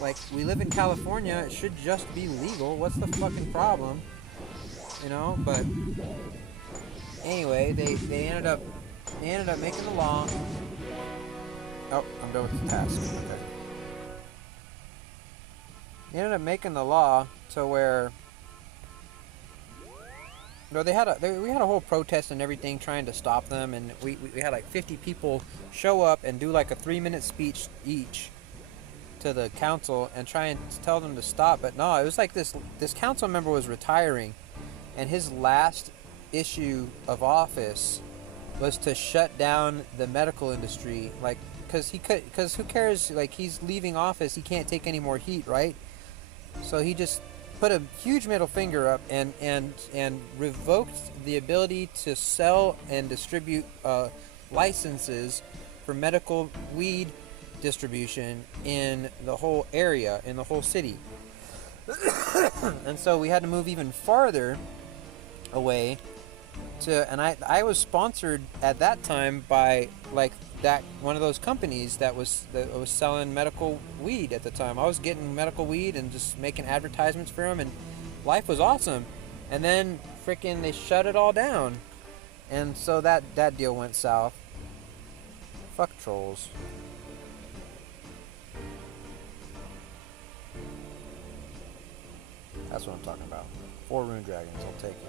Like, we live in California, it should just be legal. What's the fucking problem? But anyway, they ended up making the law. Oh, I'm done with the task. Okay. They ended up making the law to where we had a whole protest and everything trying to stop them, and we had like 50 people show up and do like a 3-minute speech each to the council and try and tell them to stop. But no, it was like this council member was retiring. And his last issue of office was to shut down the medical industry, like, because who cares? Like, he's leaving office, he can't take any more heat, right? So he just put a huge middle finger up and revoked the ability to sell and distribute licenses for medical weed distribution in the whole area, in the whole city. And so we had to move even farther away and I was sponsored at that time by like that one of those companies that was selling medical weed at the time. I was getting medical weed and just making advertisements for them, and life was awesome. And then freaking they shut it all down, and so that deal went south. Fuck trolls. That's what I'm talking about. 4 rune dragons, I'll take it.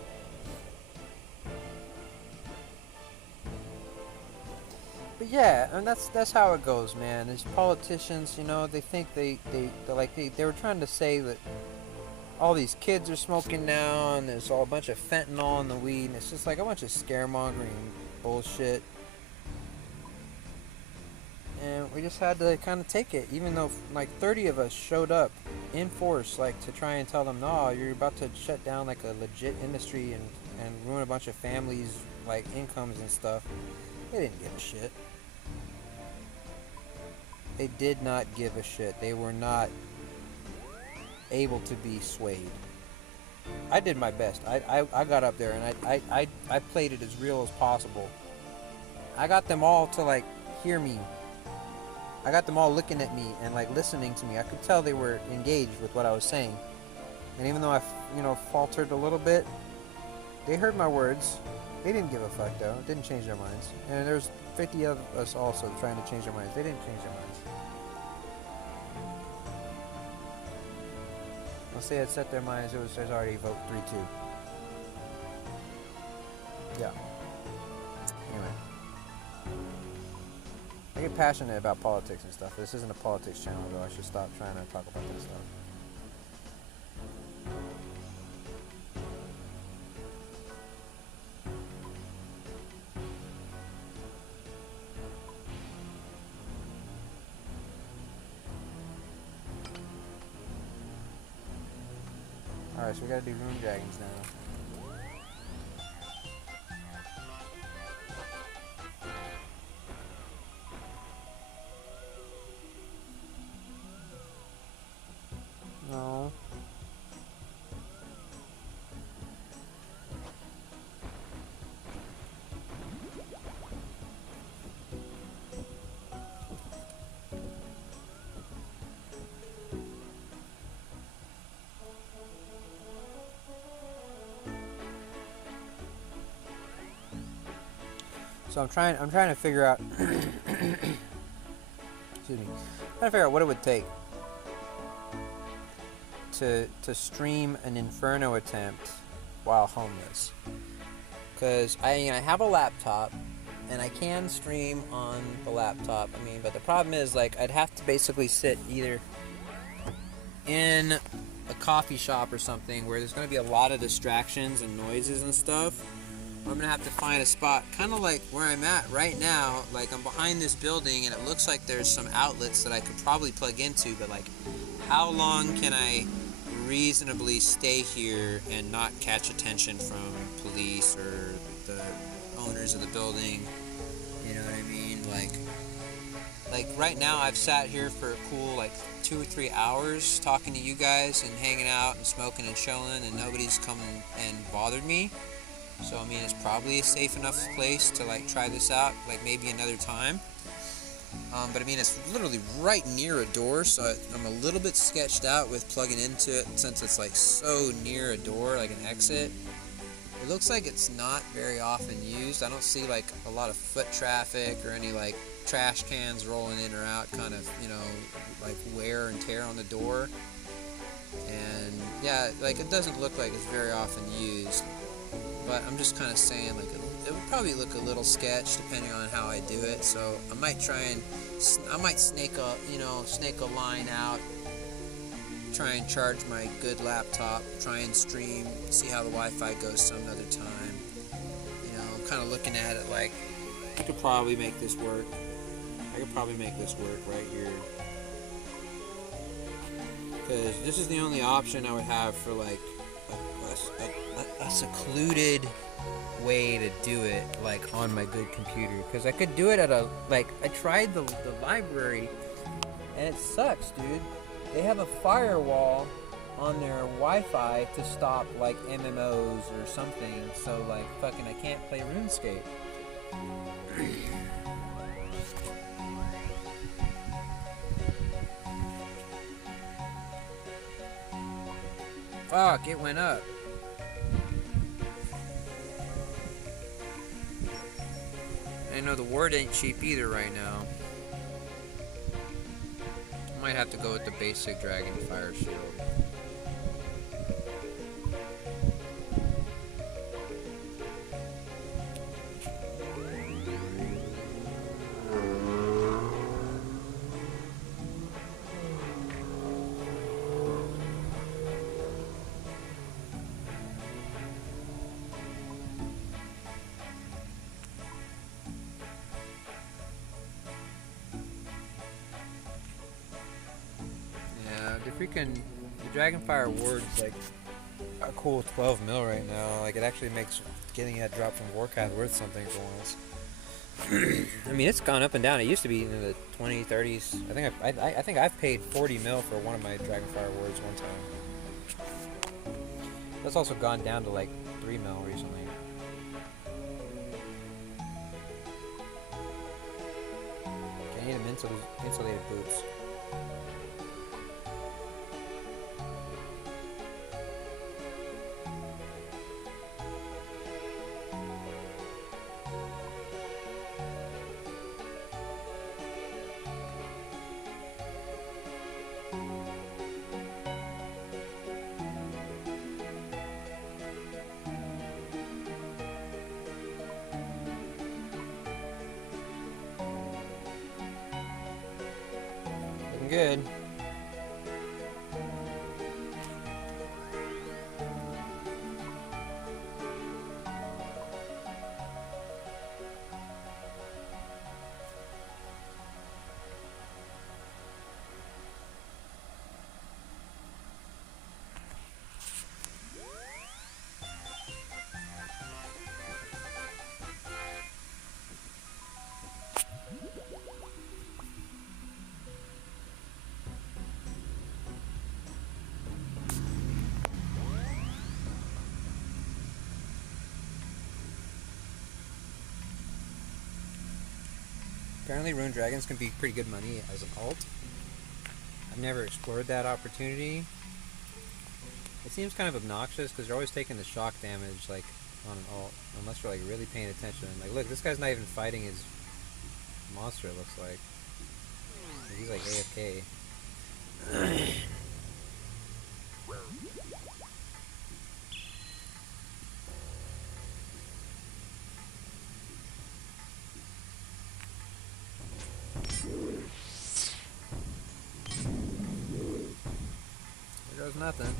But yeah, and that's how it goes, man. These politicians, they think they were trying to say that all these kids are smoking now, and there's all a bunch of fentanyl in the weed, and it's just like a bunch of scaremongering bullshit. And we just had to kind of take it, even though like 30 of us showed up in force, like, to try and tell them, no, you're about to shut down like a legit industry and ruin a bunch of families' like incomes and stuff. They didn't give a shit. They did not give a shit. They were not able to be swayed. I did my best. I got up there and I played it as real as possible. I got them all to like hear me. I got them all looking at me and like listening to me. I could tell they were engaged with what I was saying. And even though I, faltered a little bit, they heard my words. They didn't give a fuck though. It didn't change their minds. And there's 50 of us also trying to change their minds. They didn't change their minds. Once they had set their minds, there's already vote 3-2. Yeah. Anyway. I get passionate about politics and stuff. This isn't a politics channel though. I should stop trying to talk about this stuff. Alright, so we gotta do Rune Dragons now. No. So I'm trying to figure out excuse me. Trying to figure out what it would take to stream an Inferno attempt while homeless. Cuz I have a laptop and I can stream on the laptop. But the problem is like I'd have to basically sit either in a coffee shop or something where there's going to be a lot of distractions and noises and stuff. I'm gonna have to find a spot kind of like where I'm at right now. Like I'm behind this building and it looks like there's some outlets that I could probably plug into, but like how long can I reasonably stay here and not catch attention from police or the owners of the building? You know what I mean? Like right now I've sat here for a cool like 2 or 3 hours talking to you guys and hanging out and smoking and chilling, and nobody's come and bothered me. So it's probably a safe enough place to like try this out, like maybe another time. But it's literally right near a door, so I'm a little bit sketched out with plugging into it since it's like so near a door, like an exit. It looks like it's not very often used. I don't see like a lot of foot traffic or any like trash cans rolling in or out, kind of, like wear and tear on the door. And yeah, like it doesn't look like it's very often used. But I'm just kind of saying, like, it would probably look a little sketch depending on how I do it. So I might snake a line out, try and charge my good laptop, try and stream, see how the Wi-Fi goes some other time. I'm kind of looking at it like, I could probably make this work. I could probably make this work right here. Because this is the only option I would have for, like, a secluded way to do it, like on my good computer. Because I could do it at I tried the library and it sucks, dude. They have a firewall on their Wi-Fi to stop like MMOs or something, so like fucking I can't play RuneScape. Fuck, it went up. I know the ward ain't cheap either right now. I might have to go with the basic Dragon Fire Shield. The Dragonfire Ward's like a cool 12 mil right now. Like it actually makes getting that drop from Warcraft worth something for once. It's gone up and down. It used to be in the 20s, 30s. I think I've paid 40 mil for one of my Dragonfire Wards one time. That's also gone down to like 3 mil recently. need them insulated boots. Good. Apparently Rune Dragons can be pretty good money as an alt. I've never explored that opportunity. It seems kind of obnoxious because you're always taking the shock damage like on an alt, unless you're like really paying attention. Like, look, this guy's not even fighting his monster, it looks like. He's like AFK. There goes nothing.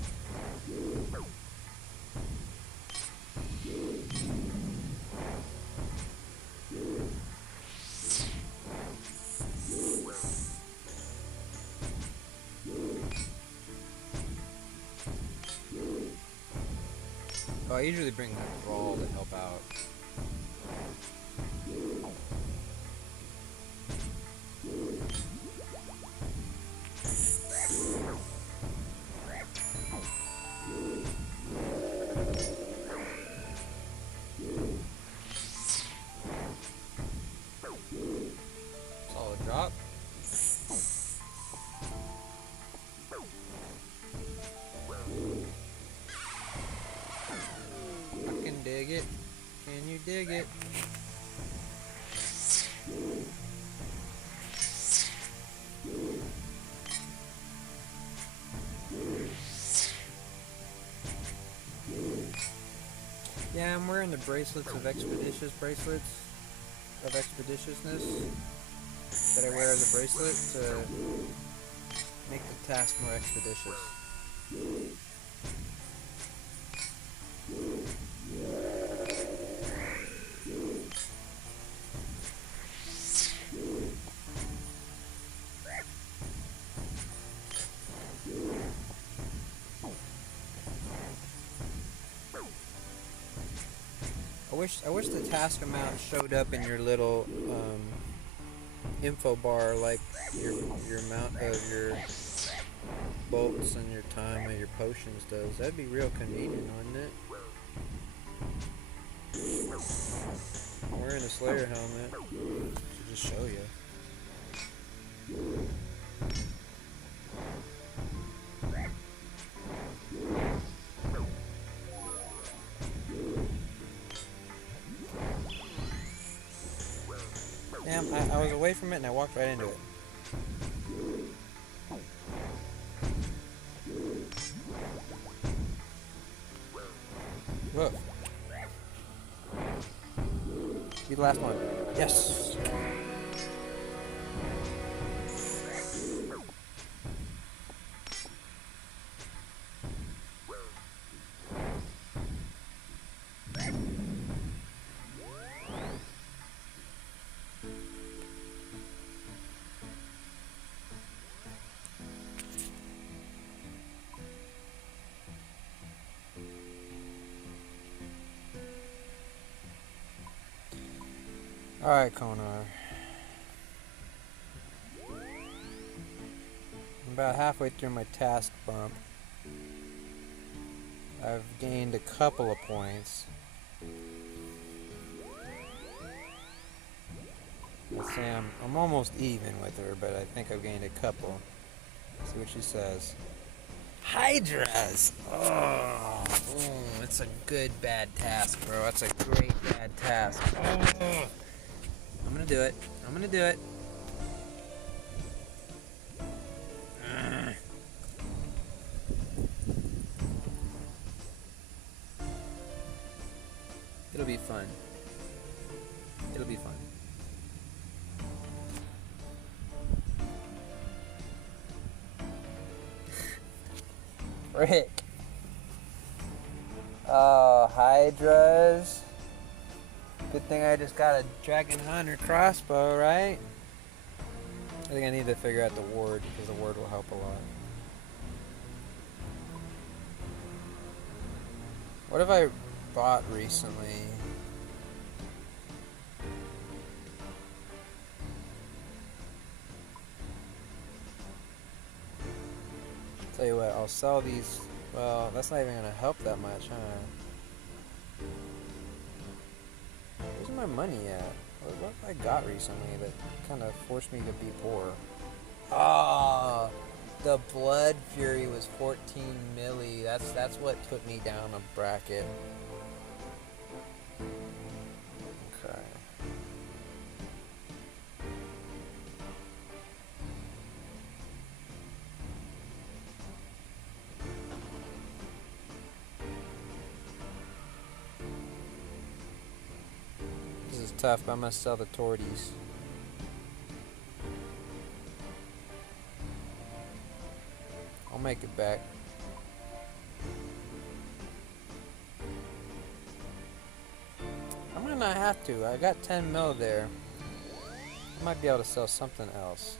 Oh, I usually bring that brawl to help out. Solid drop. I can dig it. Can you dig it? Yeah, I'm wearing the bracelets of expeditiousness that I wear as a bracelet to make the task more expeditious. I wish the task amount showed up in your little info bar, like your amount of your bolts and your time and your potions does. That'd be real convenient, wouldn't it? I'm wearing a Slayer helmet to just show you. Damn, I was away from it and I walked right into it. Whoa. Be the last one. Yes! Alright, Konar. I'm about halfway through my task bump. I've gained a couple of points. Let's say I'm almost even with her, but I think I've gained a couple. Let's see what she says. Hydras! Oh, it's a good bad task, bro. That's a great bad task. Oh, I'm gonna do it. I'm gonna do it. It'll be fun. It'll be fun. Frick. Oh, Hydras. Good thing I just got a Dragon Hunter crossbow, right? I think I need to figure out the ward, because the ward will help a lot. What have I bought recently? Tell you what, I'll sell these. Well, that's not even gonna help that much, huh? Where's my money at? What have I got recently that kind of forced me to be poor? Ah, the Blood Fury was 14 milli. That's what put me down a bracket. Okay. This is tough, but I'm gonna sell the torties. I'll make it back. I might not have to. I got 10 mil there. I might be able to sell something else.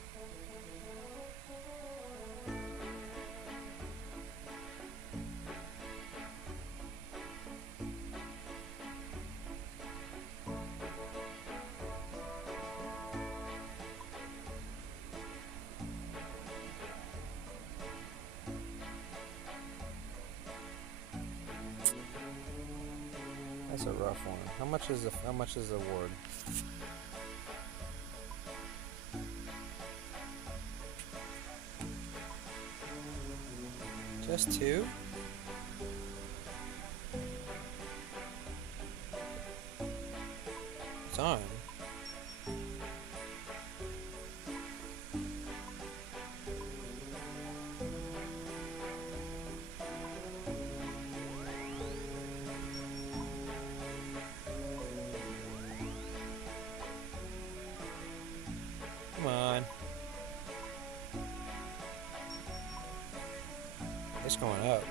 That's a rough one. How much is the award? Just 2? It's on. Come on. It's going up.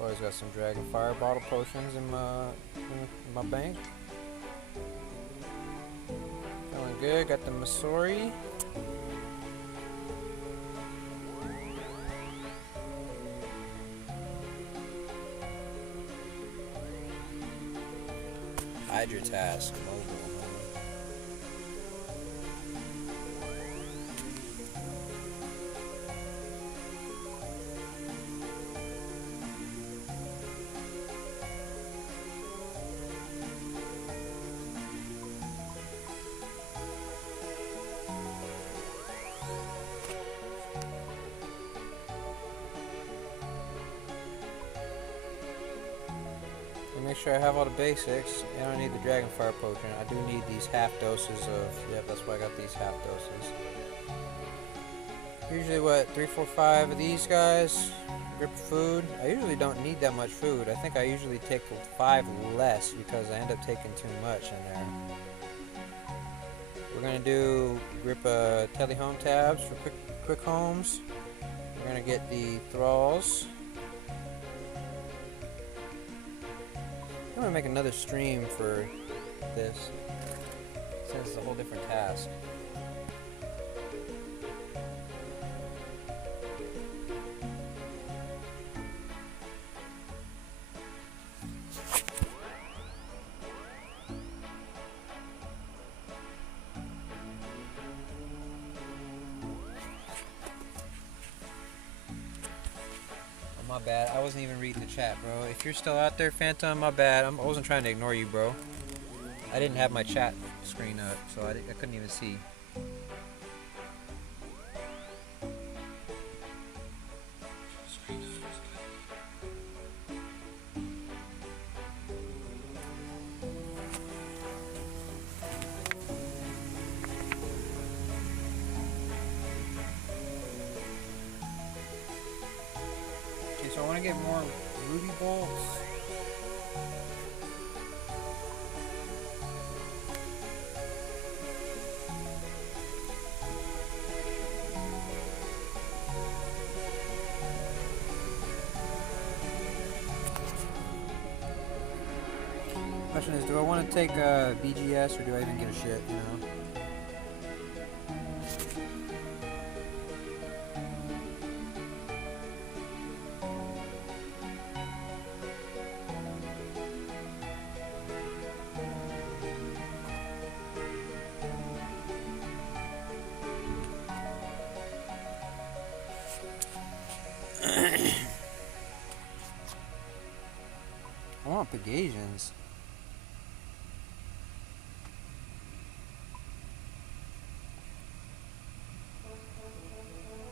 Always got some Dragon Fire bottle potions in my bank. Feeling good. Got the Masori. Hydra task mobile. Make sure I have all the basics. I don't need the Dragonfire potion. I do need these half doses of. Yep, that's why I got these half doses. Usually, what, 3, 4, 5 of these guys. Grip of food. I usually don't need that much food. I think I usually take 5 less because I end up taking too much in there. We're gonna do grip tele home tabs for quick homes. We're gonna get the thralls. I'm gonna make another stream for this, since it's a whole different task. My bad. I wasn't even reading the chat, bro. If you're still out there, Phantom, my bad. I wasn't trying to ignore you, bro. I didn't have my chat screen up, so I couldn't even see. Okay, so I want to get more ruby bolts. Question is, do I want to take BGS or do I even give a shit, you know? I want Pegasians.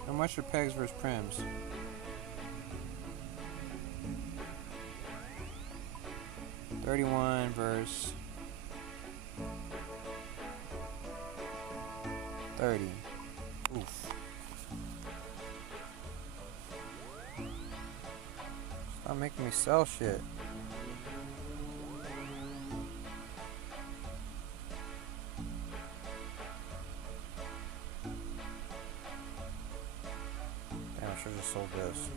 How much are pegs versus prims? $31 versus 30. Oof. Stop making me sell shit. Damn, I should have just sold this.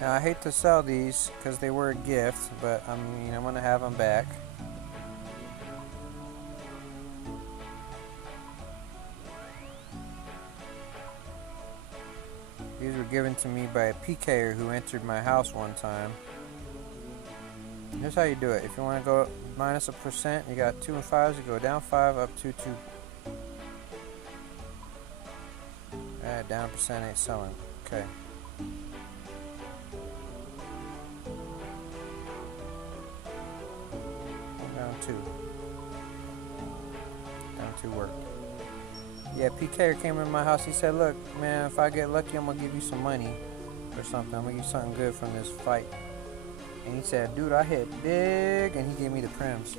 Now I hate to sell these because they were a gift, but I mean I'm gonna have them back. These were given to me by a PKer who entered my house one time. Here's how you do it. If you want to go minus a percent, you got 2 and 5s. You go down 5, up 2, 2. Alright, down a percent ain't selling. Okay. Down 2. Down 2 worked. Yeah, PK came in my house. He said, look, man, if I get lucky, I'm going to give you some money or something. I'm going to give you something good from this fight. And he said, dude, I hit big. And he gave me the prims.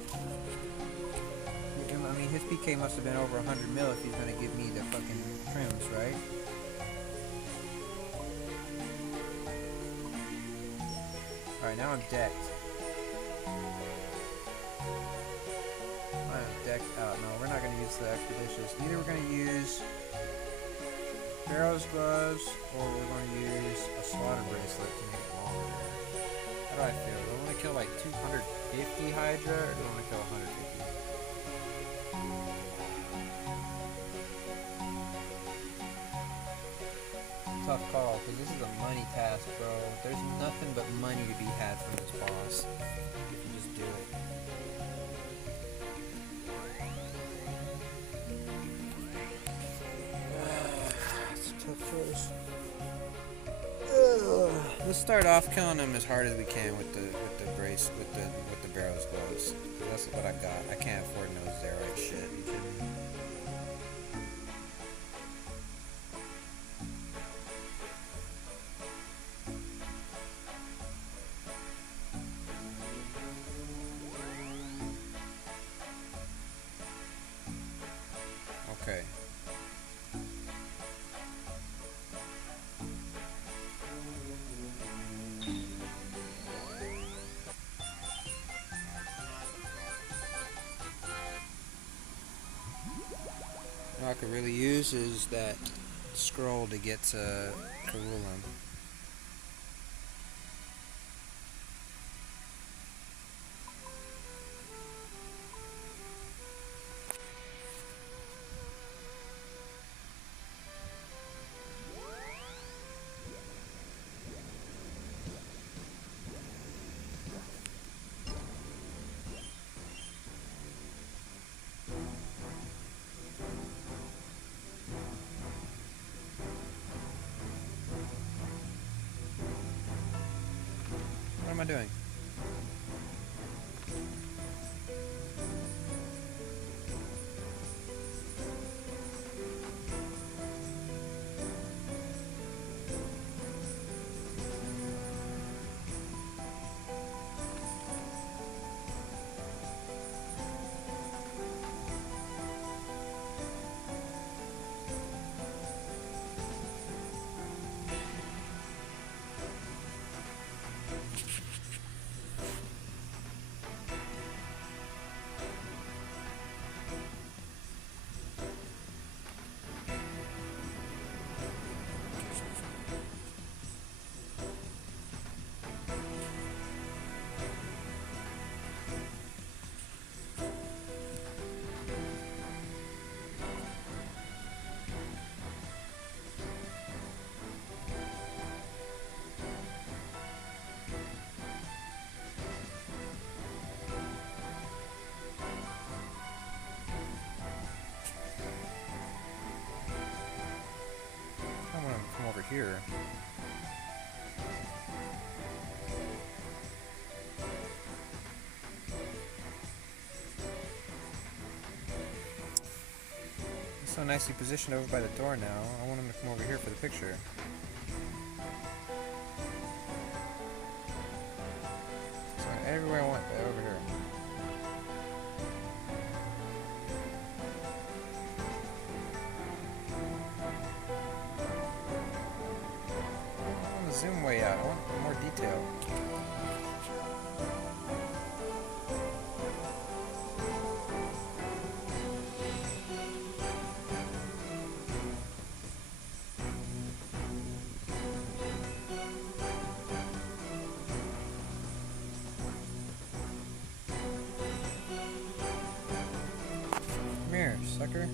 I mean, his PK must have been over 100 mil if he's going to give me the fucking prims, right? Alright, now I'm decked. I'm decked out. No, we're not going to use the Expeditious. Either we're going to use Barrow's gloves or we're going to use a slaughter bracelet to make it longer. How do I feel? Do I want to kill like 250 Hydra or do I want to kill 150? Tough call, because this is a money task, bro. There's nothing but money to be had from this boss if you just do it. It's a tough choice. Let's start off killing them as hard as we can with the barrels gloves. That's what I got. I can't afford no Zerite shit. You kidding me? Okay. What I could really use is that scroll to get to Karulam. doing? I want to come over here. It's so nicely positioned over by the door now. I want him to come over here for the picture. So everywhere I want, but over here. I want the zoom way out. I want more detail. Come here, sucker.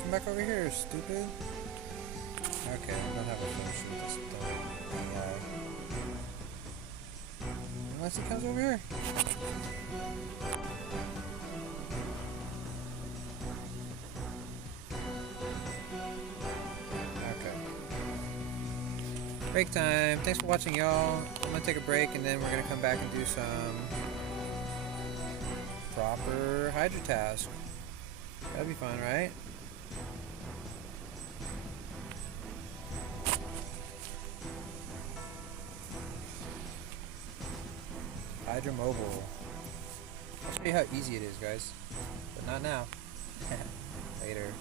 Come back over here, stupid. Okay, I don't have a finish with this dumb AI. Unless he comes over here. Okay. Break time. Thanks for watching, y'all. I'm gonna take a break and then we're gonna come back and do some proper Hydra task. That'd be fun, right? Hydra Mobile. I'll show you how easy it is, guys. But not now. Later.